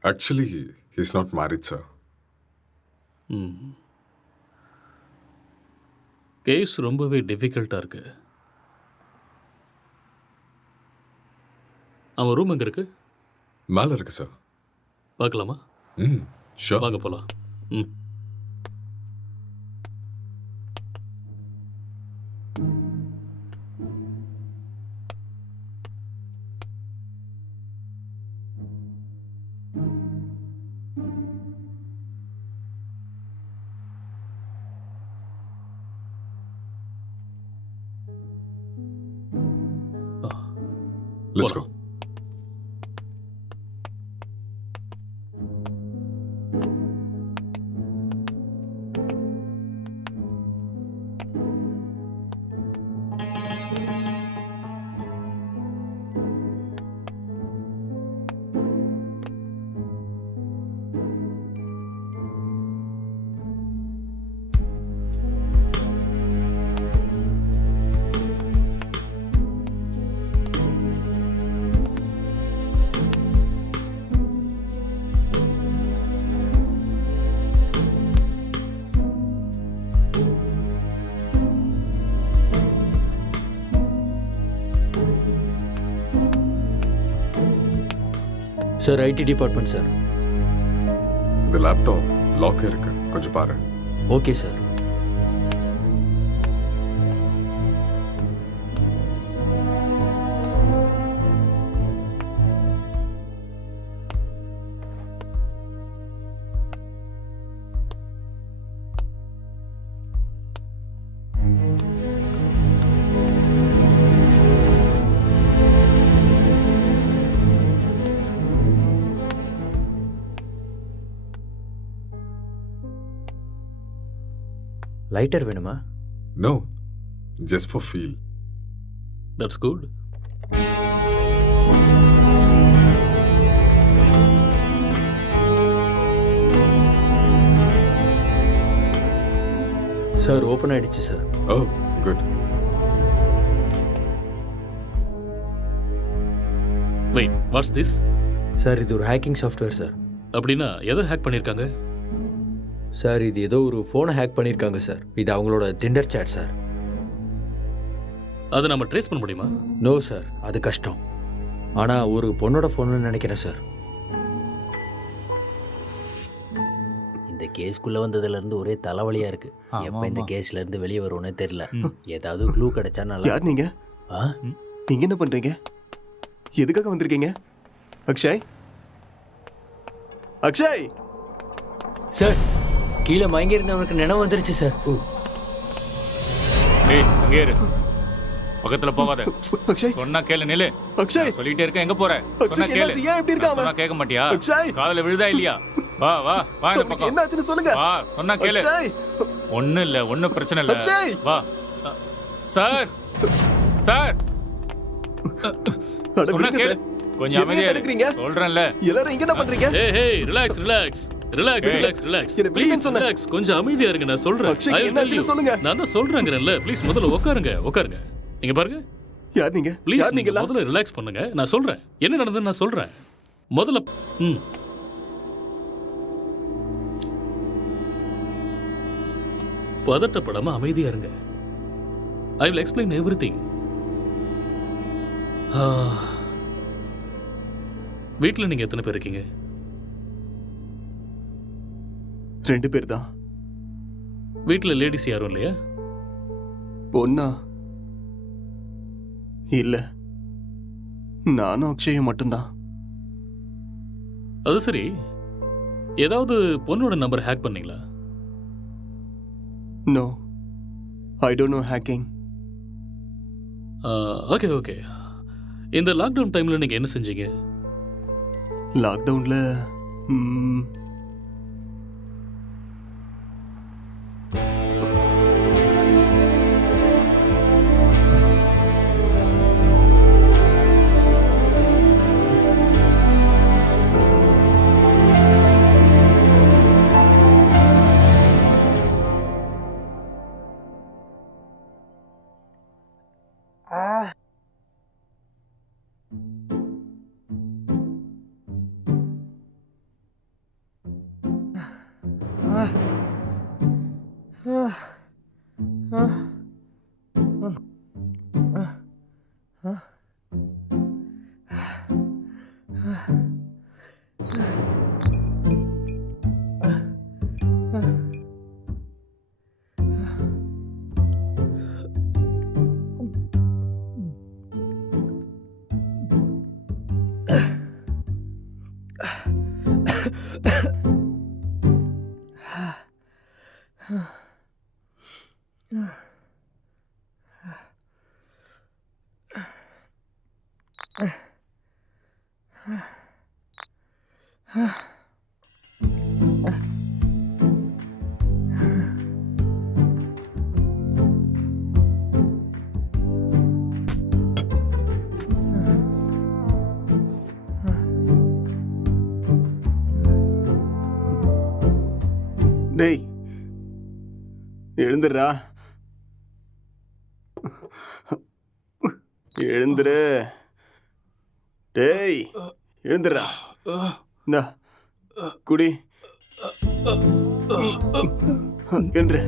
Actually he's not married sir. Case ரொம்பவே டிஃபிகல்ட்டாக இருக்கு. அவன் ரூம் எங்கே இருக்கு? மேலே இருக்கு சார். பார்க்கலாமா? ஷோர். வாங்க போகலாம். ம். Let's go. Sir IT department sir. இந்த லேப்டாப் லாக் இருக்கு, கொஞ்சம் பாரு. Okay sir. லைட்டர் வேணுமா? No, just for feel. That's good. Sir open ஆயிடுச்சு sir. Oh good. Wait, what's this? Sir இது ஒரு ஹேக்கிங் சாஃப்ட்வேர் சார். அப்படின்னா எதை ஹேக் பண்ணியிருக்காங்க? சார் இது ஏதோ ஒரு ஃபோனை ஹேக் பண்ணியிருக்காங்க சார். இது அவங்களோட டிண்டர் சேட் சார். அதை நம்ம ட்ரேஸ் பண்ண முடியுமா? நோ சார், அது கஷ்டம். ஆனால் ஒரு பொண்ணோட ஃபோன்னு நினைக்கிறேன் சார். இந்த கேஸ்க்குள்ள வந்ததுலேருந்து ஒரே தலைவலியாக இருக்கு. எப்போ இந்த கேஸ்ல இருந்து வெளியே வருவோன்னே தெரியல. ஏதாவது க்ளூ கிடைச்சா நல்லா. யார் நீங்க? நீங்க என்ன பண்றீங்க? எதுக்காக வந்திருக்கீங்க? அக்ஷய், அக்ஷய் சார், கீழே மயங்கி இருந்தவனுக்கு நினைவு வந்துருச்சு சார். ஏய் இங்கே இரு, பக்கத்துல போகாத. அக்ஷய் சொன்னா கேளு, நில்லு. அக்ஷய் சொல்லிட்டே இருக்க, எங்க போற? சொன்னா அக்ஷய் கேளு. என்னாச்சு? ஏன் இப்படி இருக்காம? சொன்னா கேட்க மாட்டியா? அக்ஷய் காதுல விழுதா இல்லையா? வா வா வா இந்த பக்கம். என்னாச்சுன்னு சொல்லுங்க. வா, சொன்னா கேளு. அக்ஷய் ஒண்ணும் இல்ல, ஒண்ணும் பிரச்சனை இல்ல. அக்ஷய்! வா. சார் சார், அட சொன்னா விடுங்க கேளு. சார். கொஞ்சம் எதையும் அமைதியா தடுக்கிறீங்க? இரு. சொல்றேன்ல. எல்லாரும் இங்க என்ன பண்றீங்க? ஏய் hey, relax relax relax relax relax. என்ன விடுங்கன்னு சொன்னேன். ரிலாக்ஸ், கொஞ்சம் அமைதியா இருங்க, நான் சொல்றேன். அக்ஷய், I will என்னாச்சுன்னு tell you. சொல்லுங்க. நான் தான் சொல்றேங்கறேன்ல, ப்ளீஸ் முதல்ல உட்காருங்க உட்காருங்க. இங்க பாருங்க. யார் நீங்க? ப்ளீஸ் யார் நீங்க? முதல்ல ரிலாக்ஸ் பண்ணுங்க, நான் சொல்றேன். என்ன நடந்ததுன்னு நான் சொல்றேன். முதல்ல பதட்டப்படாம அமைதியா இருங்க. I will explain everything. வீட்டில் நீங்க எத்தனை பேர் இருக்கீங்க? 2 பேர் தான். வீட்டில் லேடிஸ் யாரும் இல்லையா? பொண்ணா? இல்ல, நானும் அக்ஷயும் மட்டும்தான். அது சரி, ஏதாவது பொண்ணோட நம்பர் ஹேக் பண்ணீங்களா? No, I don't know hacking. Okay okay. இந்த லாக்டவுன் டைமில் நீங்கள் என்ன செஞ்சீங்க? லாக்டவுனில் டேய் எழுந்துடுறா, எழுந்துரு. டேய் எழுந்துடுறா. இந்தா குடி. எழுந்துரு,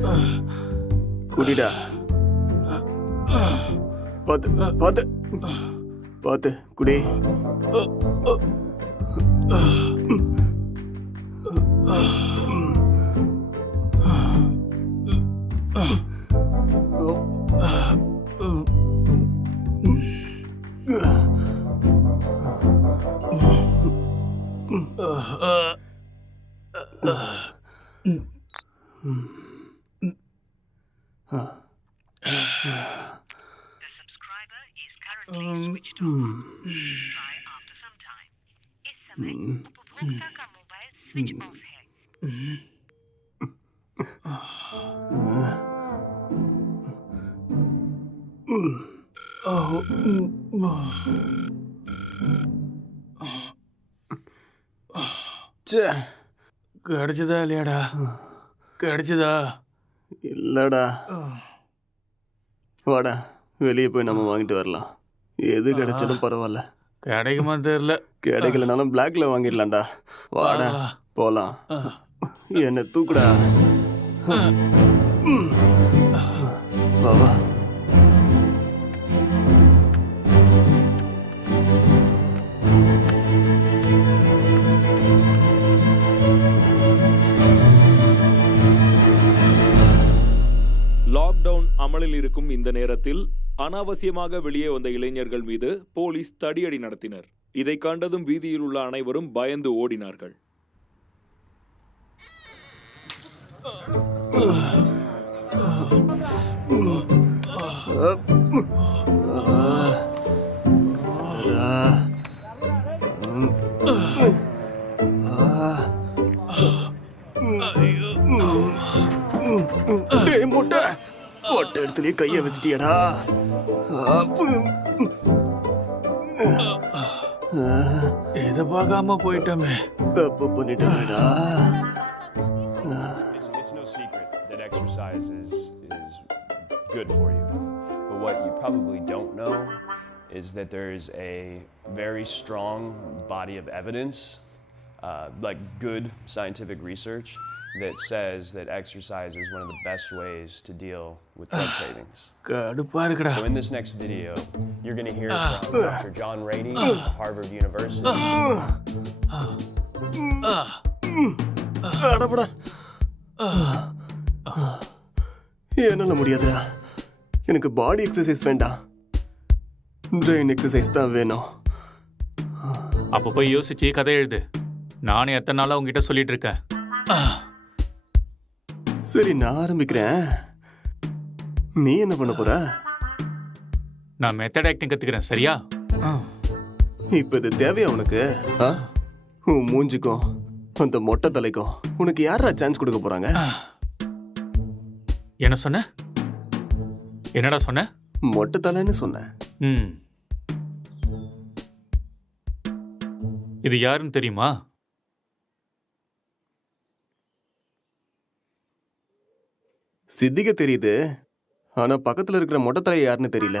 குடிடா. பார்த்து பார்த்து பார்த்து குடி. கிடைச்சதா இல்லையாடா? கிடைச்சதா? இல்லடா. வாடா, வெளியே போய் நம்ம வாங்கிட்டு வரலாம். எது கிடைச்சாலும் பரவாயில்ல. கிடைக்குமா தெரியல. கிடைக்கலனாலும் பிளாக்ல வாங்கிடலாம்டா. வாடா போலாம். என்ன தூக்குடா. வா வா. லாக்டவுன் அமலில் இருக்கும் இந்த நேரத்தில் அனாவசியமாக வெளியே வந்த இளைஞர்கள் மீது போலீஸ் தடியடி நடத்தினர். இதை கண்டதும் வீதியில் உள்ள அனைவரும் பயந்து ஓடினார்கள். மொட்டை போட்ட இடத்துலயே கைய வச்சிட்டியடா. இதை பார்க்காம போயிட்டோமே. தப்பு பண்ணிட்டேடா. It's no secret that exercise is good for you. But what you probably don't know is that there is a very strong body of evidence, like good scientific research, that says that exercise is one of the best ways to deal with drug cravings. So in this next video, you're going to hear from Dr. John Rady of Harvard University. என்னால முடியாதுடா. எனக்கு பாடி எக்ஸசைஸ் வேண்டாம், பிரெயின் எக்ஸசைஸ் தான் வேணும். அப்போ போய் யோசிச்சு கதை எழுது. நானும் எத்தனை நாளாக உங்ககிட்ட சொல்லிட்டு இருக்கேன். சரி நான் ஆரம்பிக்கிறேன். நீ என்ன பண்ண போற? நான் மெத்தட் ஆக்டிங் கற்றுக்கிறேன், சரியா? இப்ப இது தேவையா உனக்கு? ஆ? உன் மூஞ்சிக்கும் அந்த மொட்டை தலைக்கும் உனக்கு யாரா சான்ஸ் கொடுக்க போறாங்க? என்ன சொன்ன? என்னடா சொன்ன? மொட்டை தலைன்னு சொன்னேன். ம். இது யாருன்னு தெரியுமா? சித்திக்கு தெரியுது, ஆனா பக்கத்துல இருக்கிற மொட்டை தலை யாருன்னு தெரியல.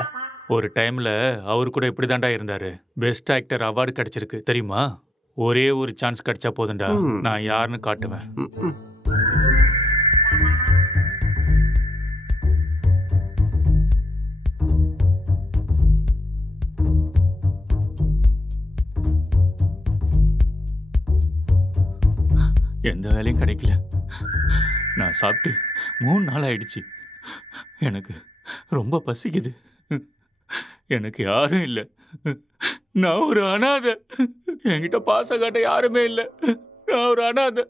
ஒரு டைம்ல அவர் கூட இப்படி தாண்டா இருந்தாரு. பெஸ்ட் ஆக்டர் அவார்டு கிடைச்சிருக்கு தெரியுமா? ஒரே ஒரு சான்ஸ் கிடைச்சா போதும்டா, நான் யாருன்னு காட்டுவேன். எந்த வேலையும் கிடைக்கல. நான் சாப்பிட்டு 3 நாள் ஆயிடுச்சு. எனக்கு ரொம்ப பசிக்குது. எனக்கு யாரும் இல்லை. நான் ஒரு அனாதை. என்கிட்ட பாசம் காட்ட யாருமே இல்லை. நான் ஒரு அனாதை.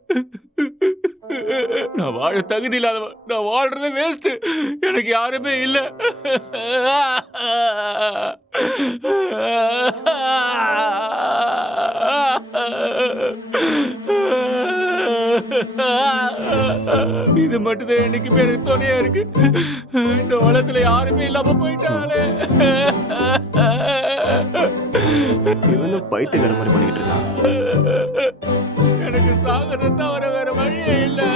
நான் வாழ தகுதி இல்லாதவன். நான் வாழ்றது வேஸ்ட். எனக்கு யாருமே இல்லை. இது மட்டும்தான் என்னைக்குமே எனக்கு துணையா இருக்கு. இந்த உலகத்துல யாருமே இல்லாம போயிட்டாலே. இவனும் பைத்தியக்கார மாதிரி பண்ணிட்டு இருக்கான். எனக்கு சாகிறது தவிர வேற வழியே இல்லை.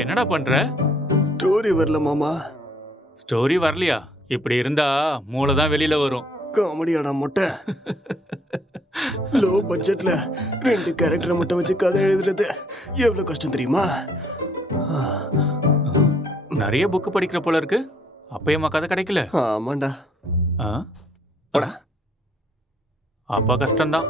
என்னடா பண்ற? ஸ்டோரி வரல மாமா. ஸ்டோரி வரலையா? இப்படி இருந்தா மூளை தான் வெளியில வரும். காமெடியாடா மொட்டை. லோ பட்ஜெட்ல 2 கேரக்டரை மட்டும் வச்சு கதை எழுதுறது எவ்வளவு கஷ்டம் தெரியுமா? நிறைய புக் படிக்கிற போல இருக்கு. அப்பயமா கதை கிடைக்கல? ஆமாண்டா. அப்ப கஷ்டம்தான்.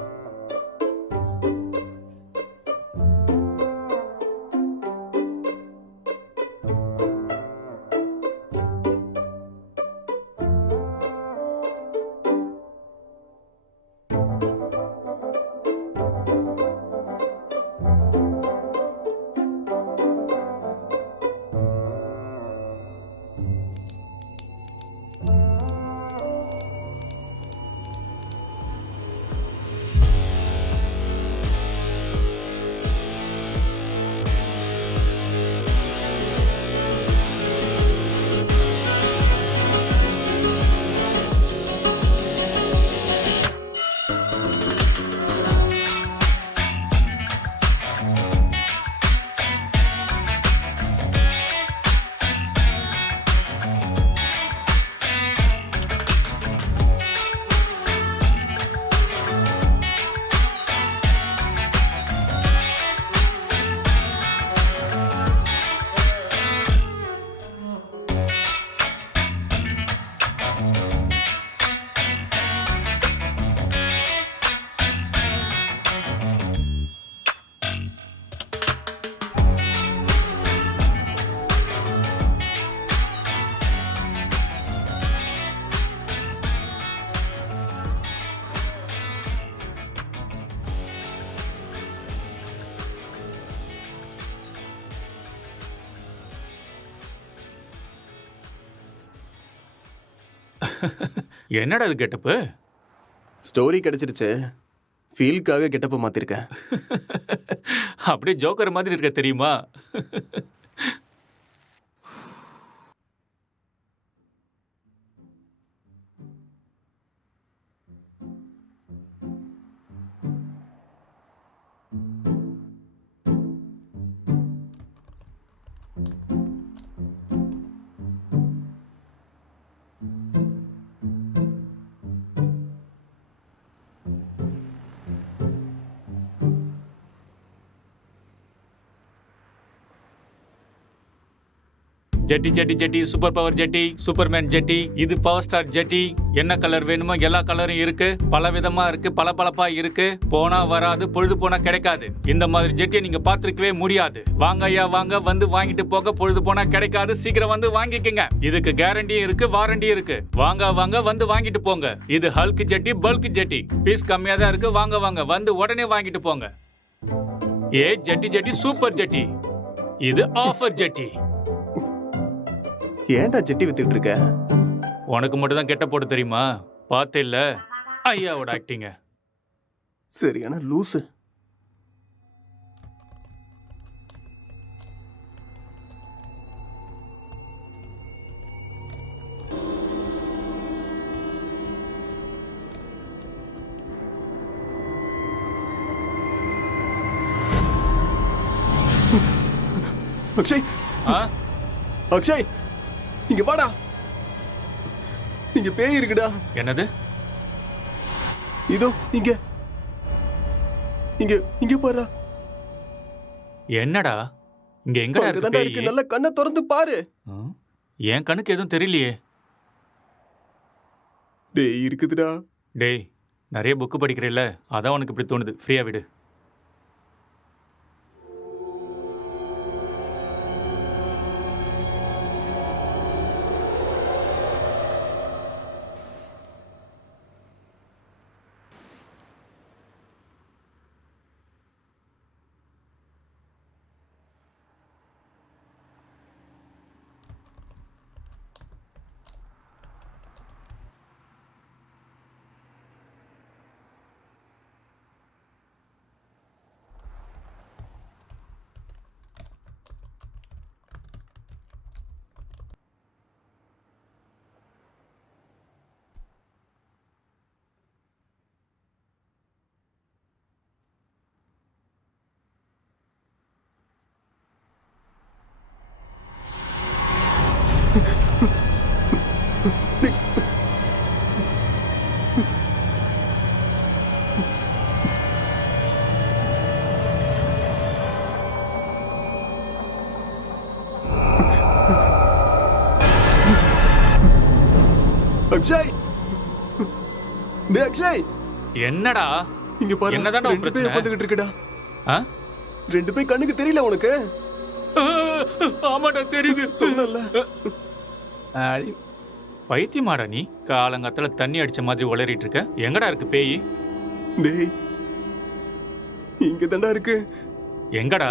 என்னடா இது கெட்டப்பு? ஸ்டோரி கிடைச்சிருச்சு, ஃபீல்க்காக கெட்டப்ப மாத்திருக்கேன். அப்படியே ஜோக்கர் மாதிரி இருக்க தெரியுமா? ஜெட்டி ஜெட்டி ஜெட்டி, சூப்பர் பவர் ஜெட்டி, சூப்பர்மேன் ஜெட்டி, இது பவர் ஸ்டார் ஜெட்டி. என்ன கலர் வேணுமோ எல்லா கலரும் இருக்கு, பல விதமா இருக்கு, பளபளப்பா இருக்கு. போனா வராது, பொழுது போனா கிடைக்காது. இந்த மாதிரி ஜெட்டியை நீங்க பார்த்திருக்கவே முடியாது. வாங்க ஐயா வாங்க, வந்து வாங்கிட்டு போக. பொழுது போனா கிடைக்காது, சீக்கிரம் வந்து வாங்கிக்கங்க. இதுக்கு கேரண்டியும் இருக்கு, வாரண்டியும் இருக்கு. வாங்க வாங்க, வந்து வாங்கிட்டு போங்க. இது ஹல்க் ஜெட்டி, பல்க் ஜெட்டி. பீஸ் கம்மியா தான் இருக்கு. வாங்க வாங்க, வந்து உடனே வாங்கிட்டு போங்க. ஏ ஜெட்டி ஜெட்டி, சூப்பர் ஜெட்டி. இது ஆஃபர் ஜெட்டி. ஏன்டா ஜெட்டி வித்துட்டு இருக்க? உனக்கு மட்டும் தான் கெட்ட போட தெரியுமா? பார்த்தே இல்ல ஐயாவோட ஆக்டிங்க. சரியான லூசு. அக்ஷய், அக்ஷய், இங்க வாடா. இங்க பேய் இருக்குடா. என்னது? இதோ இங்க இங்க இங்க பாரு. என்னடா இங்க எங்கடா இருக்கு பேய்? நல்ல கண்ணை திறந்து பாரு. என் கண்ணுக்கு எதுவும் தெரியலையே. டேய் இருக்குதுடா. டேய் நிறைய புக்கு படிக்கிறேல்ல, அதான் உனக்கு இப்படி தோணுது. ஃப்ரீயா விடு. அக்ஷய், டேய் அக்ஷய். என்னடா இங்க பாரு. என்னடா பிரச்சனை? உட்கார்ந்துகிட்டு இருக்கடா. ரெண்டு பேய் கண்ணுக்கு தெரியல உனக்கு? ஆமாடா தெரியுது. சொல்லல. பைத்தியமாடா நீ? காலங்காத்துல தண்ணி அடிச்ச மாதிரி உளறிட்டு இருக்க. எங்கடா இருக்கு பேய்? டேய் இங்க தான்டா இருக்கு. எங்கடா?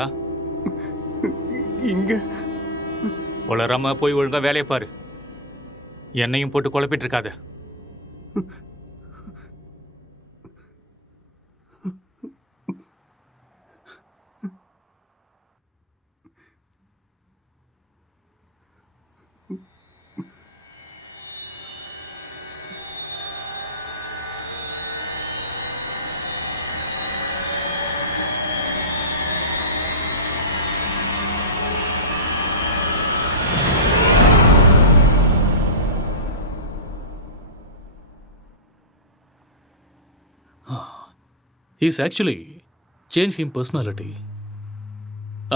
இங்க. உளறாம போய் ஒழுங்கா வேலையை பாரு. என்னையும் போட்டு குழப்பிட்டு இருக்காத. Is actually change him personality.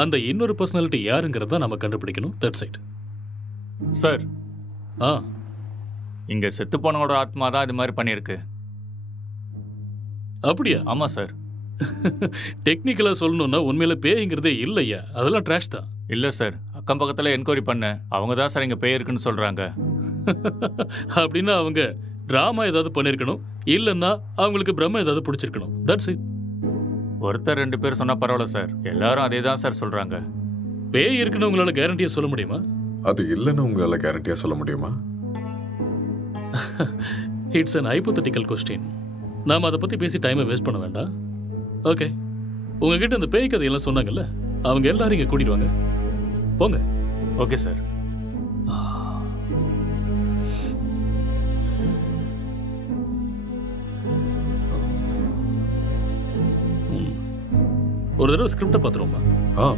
அந்த இன்னொரு பர்சனாலிட்டி யாருங்கிறத நம்ம கண்டுபிடிக்கணும். That's it sir. ஆ, இங்க செத்து போனவோட ஆத்மா தான் இது மாதிரி பண்ணியிருக்கு. அப்படியா? ஆமா சார். டெக்னிக்கலாக சொல்லணும்னா உண்மையில பேய்ங்கிறதே இல்லையா, அதெல்லாம் ட்ராஷ் தான். இல்லை சார், அக்கம் பக்கத்தில் என்கொயரி பண்ணேன். அவங்க தான் சார் இங்கே பேய் இருக்குன்னு சொல்கிறாங்க. அப்படின்னா அவங்க ட்ராமா ஏதாவது பண்ணியிருக்கணும், இல்லைன்னா அவங்களுக்கு பிரம்ம ஏதாவது பிடிச்சிருக்கணும். That's it. ஒருத்தர் ரெண்டு பேர் சொன்னால் பரவாயில்ல சார், எல்லாரும் அதே தான் சார் சொல்கிறாங்க. பேய் இருக்குன்னு உங்களால் கேரண்டியாக சொல்ல முடியுமா? அது இல்லைன்னு உங்களால் கேரண்டியாக சொல்ல முடியுமா? It's an hypothetical question. நாம் அதை பற்றி பேசி டைமை வேஸ்ட் பண்ண வேண்டாம். ஓகே, உங்ககிட்ட இந்த பேய் கதையெல்லாம் சொன்னாங்கல்ல, அவங்க எல்லாரும் இங்கே கூட்டிட்டு வாங்க. போங்க. Okay sir. ஒரு தடவை ஸ்கிரிப்டை பார்த்துருவோமா?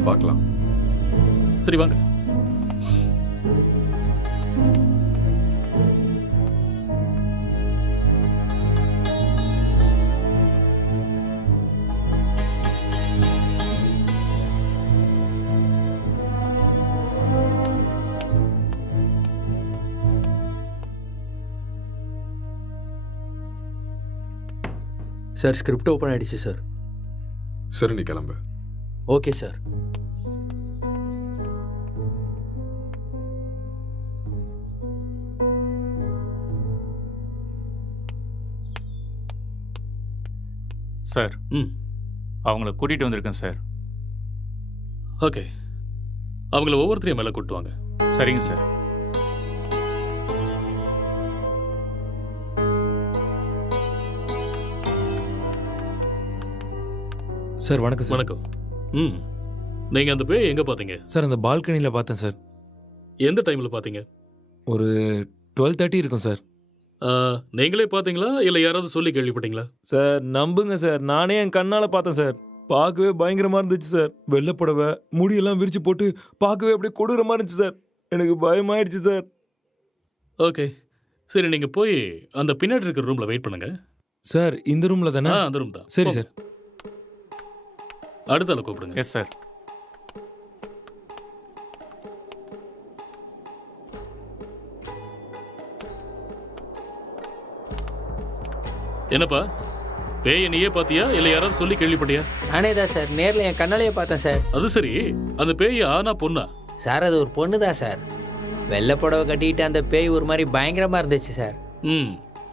பார்க்கலாம். சரி வாங்க. சார் ஸ்கிரிப்ட் ஓப்பன் ஆயிடுச்சு சார். சரி, நீ கிளம்பு. Okay sir. சார், அவங்கள கூட்டிகிட்டு வந்திருக்கேன் சார். ஓகே, அவங்கள ஒவ்வொருத்தரையும் மேலே கூட்டு வாங்க. சரிங்க சார். சார் வணக்கம் சார். வணக்கம். நீங்கள் அந்த பேய் எங்கே பார்த்தீங்க? சார் அந்த பால்கனியில் பார்த்தேன் சார். எந்த டைமில் பார்த்தீங்க? ஒரு 12:30 இருக்கும் சார். நீங்களே பார்த்தீங்களா இல்லை யாராவது சொல்லி கேள்விப்பட்டீங்களா? சார் நம்புங்க சார், நானே என் கண்ணால் பார்த்தேன் சார். பார்க்கவே பயங்கரமாக இருந்துச்சு சார். வெள்ளைப்படவை முடியெல்லாம் விரிச்சு போட்டு பார்க்கவே அப்படியே கொடூரமாக இருந்துச்சு சார். எனக்கு பயமாயிடுச்சு சார். ஓகே, சரி, நீங்கள் போய் அந்த பின்னாடி இருக்கிற ரூமில் வெயிட் பண்ணுங்க. சார் இந்த ரூமில் தானே? அந்த ரூம் தான். சரி சார். அடுத்த ஆளை கூப்பிடுங்க. Yes sir. என்னப்பா, பேயை நீயே பார்த்தியா இல்லை யாராவது சொல்லி கேள்விப்பட்டியா? நானே தான் சார், நேரில் என் கண்ணாலேயே பார்த்தேன் சார். அது சரி, அந்த பேய் ஆனா பொண்ணா? சார் அது ஒரு பொண்ணு தான் சார். வெள்ளை புடவை கட்டிட்டு அந்த பேய் ஒரு மாதிரி பயங்கரமாக இருந்துச்சு சார்.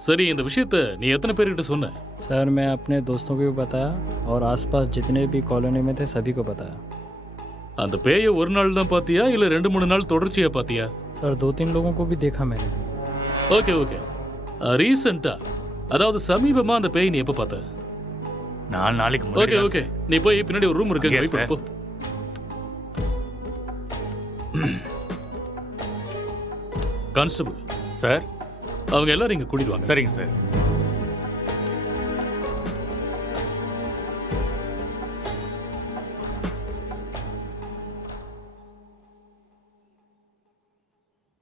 சரி, இந்த விஷயத்த நீ எத்தனை பேர்கிட்ட சொன்ன? सर मैं अपने दोस्तों को भी बताया और आसपास जितने भी कॉलोनी में थे सभी को बताया. அந்த பேயை ஒரு நாள் தான் பார்த்தியா இல்லை 2-3 நாள் தொடர்ச்சியா பார்த்தியா? सर 2-3 लोगों को भी देखा मैंने. ஓகே ஓகே, ரீசெண்டா, அதாவது சமீபமா அந்த பேய் நீ எப்போ பார்த்த? 4 நாளைக்கு ஓகே முன்னாடி. ஓகே, நீ போய் பின்னாடி ஒரு ரூம் இருக்கு, வெயிட் பண்ணு போ. கான்ஸ்டபிள் சார், அவங்க எல்லாரும் இங்க கூட்டிட்டு வாங்க. சரிங்க சார்.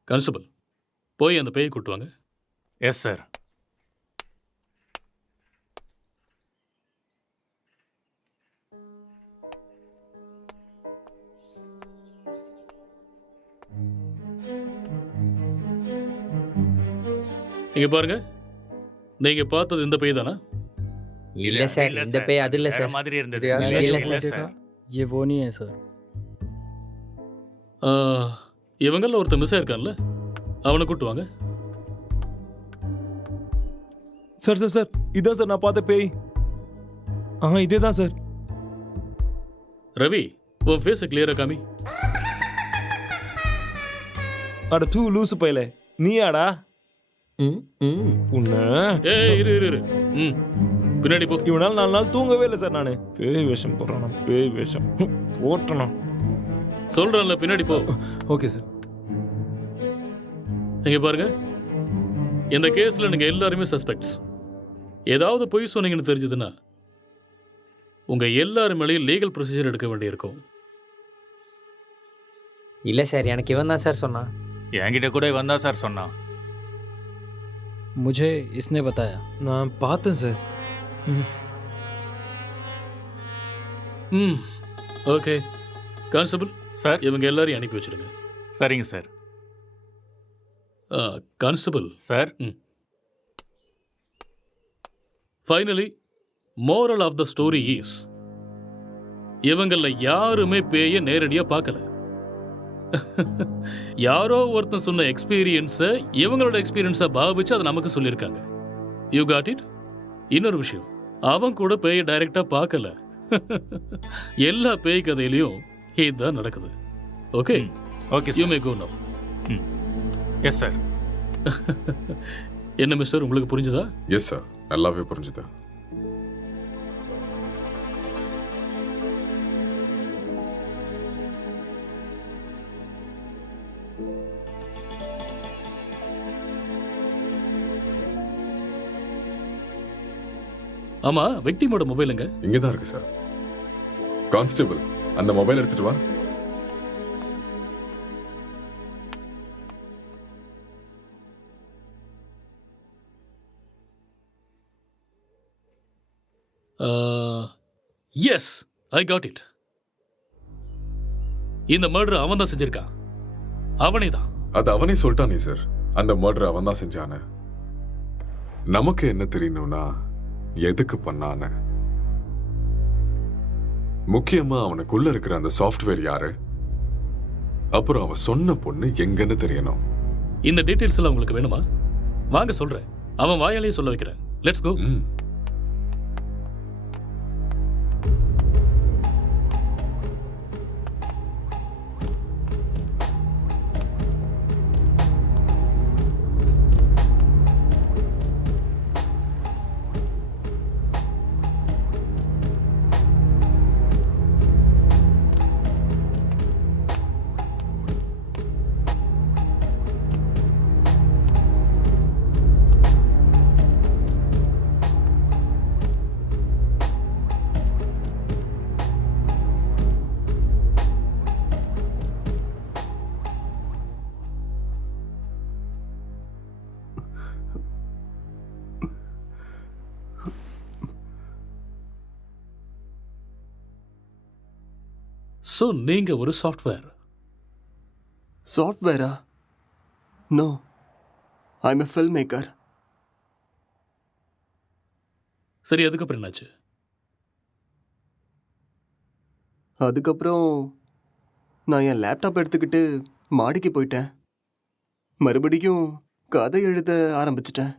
கான்ஸ்டபிள், போய் அந்த பேயை கூட்டு வாங்க. Yes sir. இங்க பாருங்க, நீங்க பார்த்தது இந்த பேய் தானா? இல்லை சார், இந்த பேய் அது இல்லை சார். மாதிரி இருந்தது. இல்லை मैंने சார். देखा ये वो नहीं है सर. இவங்கள ஒருத்தர் மிஸ் ஆயிருக்கான்ல, அவனை கூட்டு வாங்க. சார் சார் சார், இதான் சார் நான் பார்த்த பேய். இதே தான் சார். ரவி, உன் ஃபேஸை கிளியரா காமி. அட தூ லூசு பையலே, நீயாடா? உன்ன இரு இரு இரு. பின்னாடி போ. இவனால 4 நாள் தூங்கவே இல்லை சார். நான் பேய் வேஷம் போடுறான், பேய் வேஷம் போட்டனா சொல்றேன்ல, பின்னாடி போ. Okay sir. இங்க பாருங்க, இந்த கேஸ்ல நீங்க எல்லாருமே சஸ்பெக்ட்ஸ். ஏதாவது பொய் சொன்னீங்கன்னு தெரிஞ்சதுன்னா உங்க எல்லாரும் மேலேயும் லீகல் ப்ரொசீஜர் எடுக்க வேண்டியிருக்கும். இல்லை சார், எனக்கு இவன் தான் சார் சொன்னான். என்கிட்ட கூட இவன் தான் சார் சொன்னான். मुझे इसने बताया. நான் பார்த்தேன் சார். ஓகே கான்ஸ்டபிள் சார், இவங்க எல்லாரையும் அனுப்பி வச்சிடுங்க. சரிங்க sir. Constable sir, finally moral of the story is, இவங்கள யாருமே பேய நேரடியா பார்க்கல. யாரோ ஒருத்தன் சொன்ன எக்ஸ்பீரியன்ஸை இவங்களோட எக்ஸ்பீரியன்ஸை பாவிச்சு அதை நமக்கு சொல்லியிருக்காங்க. You got it? இன்னொரு விஷயம், அவன் கூட பேயை டைரக்டா பார்க்கல. எல்லா பேய் கதையிலையும் இதுதான் நடக்குது. Okay okay you may go now. Yes sir. என்ன மிஸ்டர், உங்களுக்கு புரிஞ்சுதா? எஸ் சார், நல்லாவே புரிஞ்சுது. ஆமா, விக்டிமோட மொபைலுங்க? இங்கே தான் இருக்கு சார். கான்ஸ்டபிள், அந்த மொபைல் எடுத்துட்டு வா. Yes, I got it. இந்த மர்டர் அவன் தான் செஞ்சிருக்கான். அவனே தான். அது அவனே சொல்லிட்டானே சார், அந்த மர்டர் அவன் தான் செஞ்சான. நமக்கு என்ன தெரியணும்னா எதுக்கு பண்ணான, முக்கியமா அவனுக்குள்ள இருக்கிற அந்த சாஃப்ட்வேர் யாரு, அப்புறம் அவன் சொன்ன பொண்ணு எங்கன்னு தெரியணும். இந்த டீடைல்ஸ் எல்லாம் உங்களுக்கு வேணுமா? வாங்க சொல்றேன். அவன் வாயாலேயே சொல்ல வைக்கிறேன். Let's go. ஸோ நீங்க ஒரு சாஃப்ட்வேர்? சாஃப்ட்வேரா? No, I am a film maker. சரி, அதுக்கப்புறம் என்னாச்சு? அதுக்கப்புறம் நான் என் லேப்டாப் எடுத்துக்கிட்டு மாடிக்கு போயிட்டேன். மறுபடியும் கதை எழுத ஆரம்பிச்சிட்டேன்.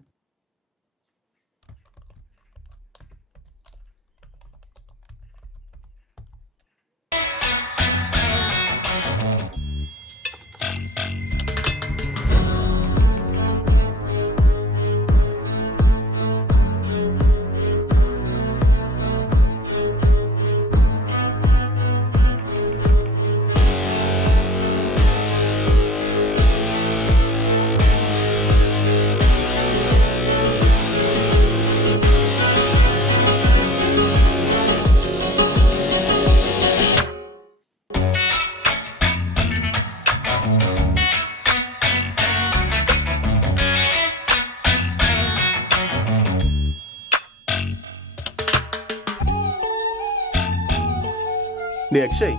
டேய் அக்ஷய்,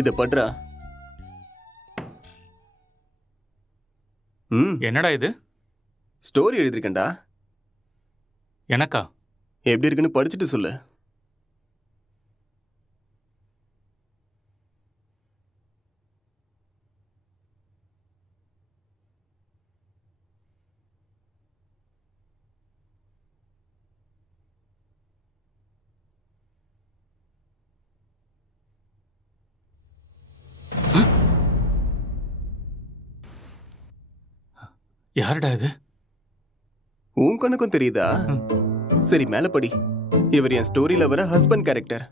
இத பண்றா. என்னடா இது? ஸ்டோரி எழுதிருக்கேன்டா. எனக்கா? எப்படி இருக்குன்னு படிச்சுட்டு சொல்லு. யாருடா இது? உன் கணக்கும் தெரியுதா? சரி, மேல படி. இவர் என் ஸ்டோரியில வர ஹஸ்பண்ட் கேரக்டர்.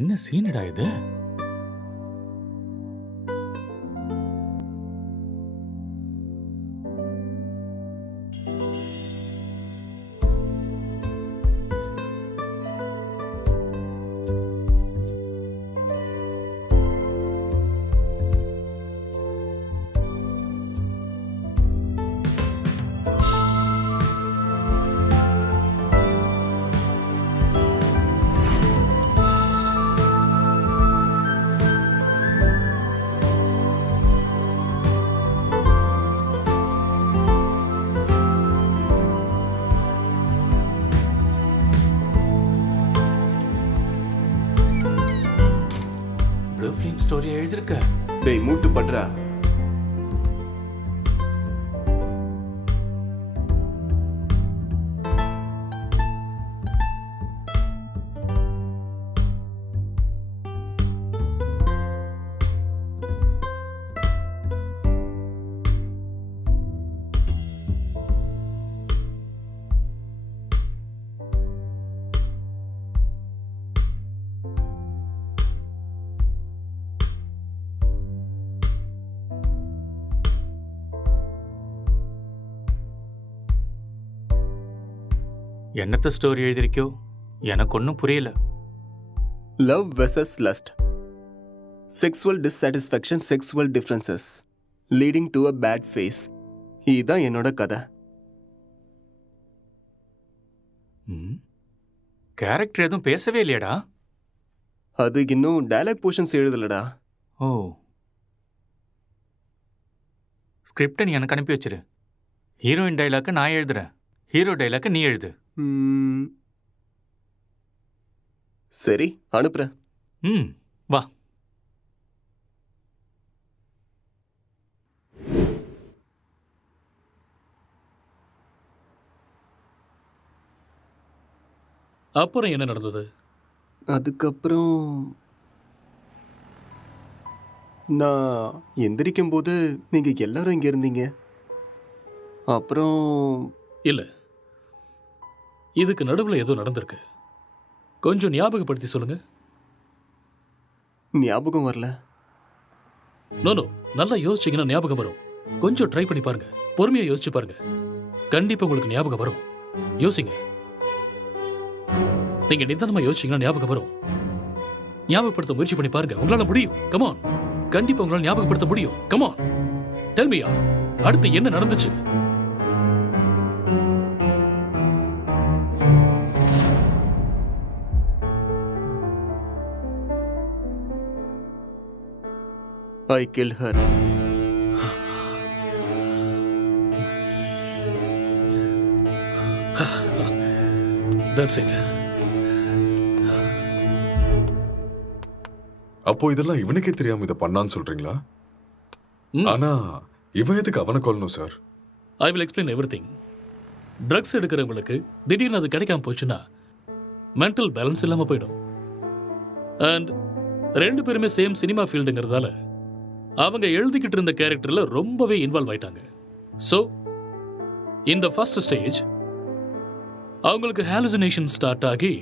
என்ன சீனடா இது? ஸ்டோரி எழுதிருக்க? டேய் மூட்டு பண்றா. என்னத்த ஸ்டோரி எழுதிருக்கியோ எனக்கு ஒன்றும் புரியல. Love versus lust, sexual dissatisfaction, sexual differences leading to a bad phase. இதுதான் என்னோட கதை. கேரக்டர் எதுவும் பேசவே இல்லையாடா? அது இன்னும் டயலாக் போர்ஷன்ஸ் எழுதலடா. ஓ, ஸ்கிரிப்டை நீ எனக்கு அனுப்பி வச்சிரு. ஹீரோயின் டைலாக்கை நான் எழுதுறேன், ஹீரோ டைலாக்கை நீ எழுது. சரி, அனுப்புறேன். வா. அப்புறம் என்ன நடந்தது? அதுக்கப்புறம் நான் எந்திரிக்கும் போது நீங்க எல்லாரும் இங்க இருந்தீங்க. அப்புறம் இல்ல, இதுக்கு நடுவில் ஏதோ நடந்திருக்கு. கொஞ்சம் ஞாபகப்படுத்தி சொல்லுங்க. ஞாபகம் வரல. நோ, நல்லா யோசிச்சீங்கன்னா ஞாபகம் வரும். கொஞ்சம் ட்ரை பண்ணி பாருங்க, பொறுமையா யோசிச்சு பாருங்க, கண்டிப்பா உங்களுக்கு ஞாபகம் வரும். யோசிங்க, நீங்க நிதானமா யோசிச்சீங்கன்னா ஞாபகம் வரும். ஞாபகப்படுத்த முயற்சி பண்ணி பாருங்க, உங்களால முடியும். கமான், கண்டிப்பா உங்களால ஞாபகப்படுத்த முடியும். கமான், டெல் மீ, அடுத்து என்ன நடந்துச்சு? I killed her. That's it. அப்போ இதெல்லாம் இவனுக்கே தெரியாம இதை பண்ணான்னு சொல்றீங்களா? ஆனா இவன் எதுக்கு அவனை கொல்லணும் sir? I will explain everything. Drugs எடுக்கிறவங்களுக்கு திடீர்னு அது கிடைக்காம போச்சுன்னா மென்டல் பேலன்ஸ் இல்லாம போயிடும். அண்ட் ரெண்டு பேருமே சேம் சினிமா ஃபீல்டுங்கிறதால அவங்க எழுதிக்கிட்டு இருந்த கேரக்டர்ல ரொம்பவே இன்வால்வ் ஆயிட்டாங்க. ஸோ இந்த ஃபர்ஸ்ட் ஸ்டேஜ் அவங்களுக்கு ஹாலுசினேஷன் ஸ்டார்ட் ஆகி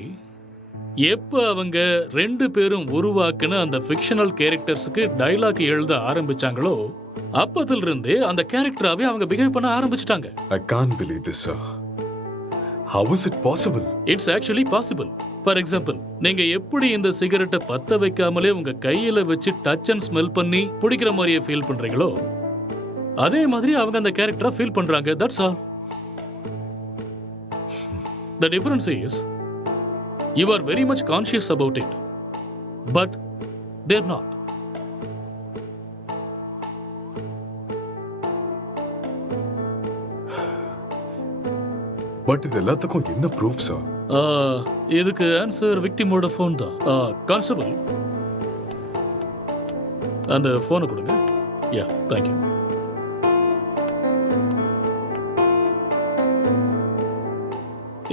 எப்போ அவங்க ரெண்டு பேரும் உருவாக்குன அந்த ஃபிக்ஷனல் கேரக்டர்ஸுக்கு டைலாக் எழுத ஆரம்பிச்சாங்களோ அப்பத்துல இருந்தே அந்த கேரக்டராகவே அவங்க பிஹேவ் பண்ண ஆரம்பிச்சிட்டாங்க. I can't believe this, sir. How is it possible? It's actually possible. For example, நீங்க எப்படி இந்த சிகரெட்டை பத்த வைக்காமலே உங்க கையில வச்சு டச் அண்ட் ஸ்மெல் பண்ணி பிடிக்கிற மாதிரியே ஃபீல் பண்றீங்களோ அதே மாதிரி அவங்க அந்த கேரக்டரா ஃபீல் பண்றாங்க. That's all. The difference is you are very much conscious about it, but they're not. But இது எல்லாத்துக்கும் என்ன ப்ரூஃப் சார்? இதுக்கு ஆன்சர் விக்டிமோட ஃபோன் தான். கான்ஸ்டபிள், அந்த ஃபோனை கொடுங்க. யா, தேங்க்யூ.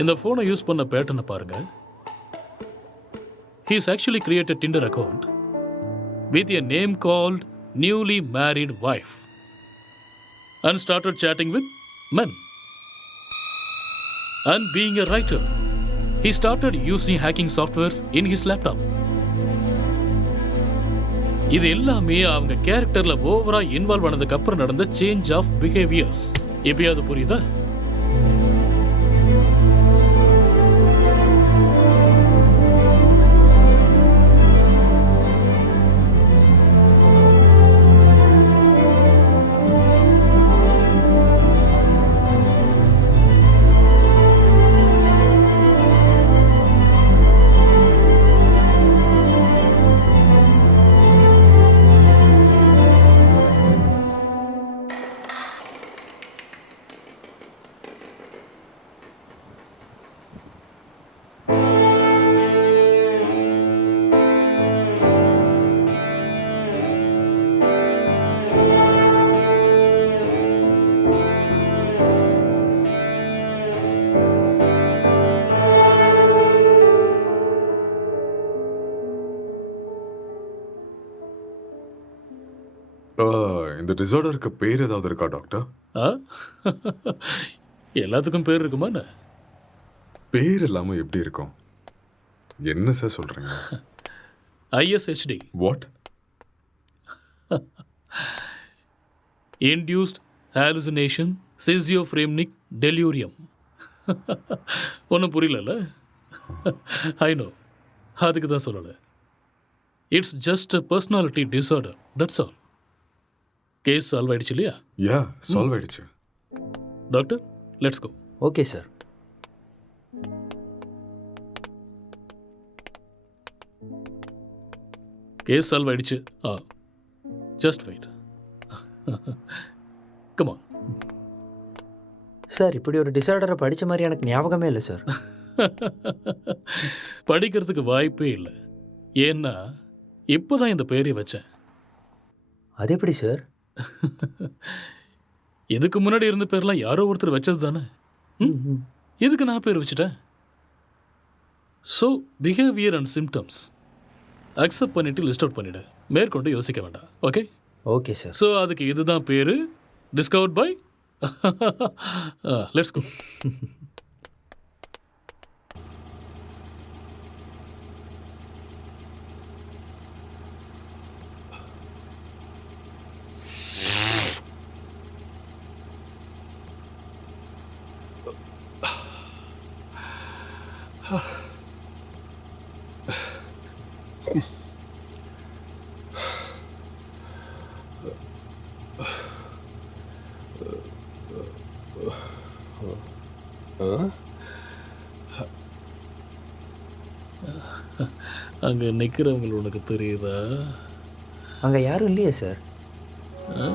இந்த ஃபோனை யூஸ் பண்ண பேட்டர்னை பாருங்க. He has actually created Tinder account with a name called newly married wife and started chatting with men. And being a writer, he started using hacking softwares in his laptop. இது எல்லாமே அவங்க கேரக்டர்ல ஓவரா இன்வால்வ் ஆனதுக்கு அப்புறம் நடந்த சேஞ்ச் ஆஃப் பிஹேவியர்ஸ். எப்பயாவது புரியுதா? இந்த டிசார்டருக்கு பேர் ஏதாவது இருக்கா டாக்டர்? ஆ எல்லாத்துக்கும் பேர் இருக்குமா என்ன? பேர் இல்லாமல் எப்படி இருக்கும்? என்ன சார் சொல்கிறீங்க? ISHD. What? Induced hallucination schizophrenic delirium. ஒன்றும் புரியலல்ல? ஐ நோ, அதுக்கு தான் சொல்லலை. It's just a personality disorder, that's all. Case solve ஆயிடுச்சு இல்லையா? யா, சால்வ் ஆயிடுச்சு. Doctor, let's go. Okay sir. Case solve ஆயிடுச்சு. Just wait. Come on. Sir, இப்படி ஒரு டிசார்டரை படித்த மாதிரி எனக்கு ஞாபகமே இல்லை சார். படிக்கிறதுக்கு வாய்ப்பே இல்லை. ஏன்னா இப்போ தான் இந்த பேரை வச்சேன். அது எப்படி சார்? இதுக்கு முன்னாடி இருந்த பேர்லாம் யாரோ ஒருத்தர் வச்சது தானே. இதுக்கு நான் பேர் வச்சுட்டேன். So behaviour and symptoms accept பண்ணிவிட்டு லிஸ்ட் அவுட் பண்ணிவிடு. மேற்கொண்டு யோசிக்க வேண்டாம். ஓகே? Okay sir. ஸோ அதுக்கு இதுதான் பேர். Discovered by. Let's go. அங்கே நிற்கிறவங்க உனக்கு தெரியுதா? அங்கே யாரும் இல்லையே சார். ஆ?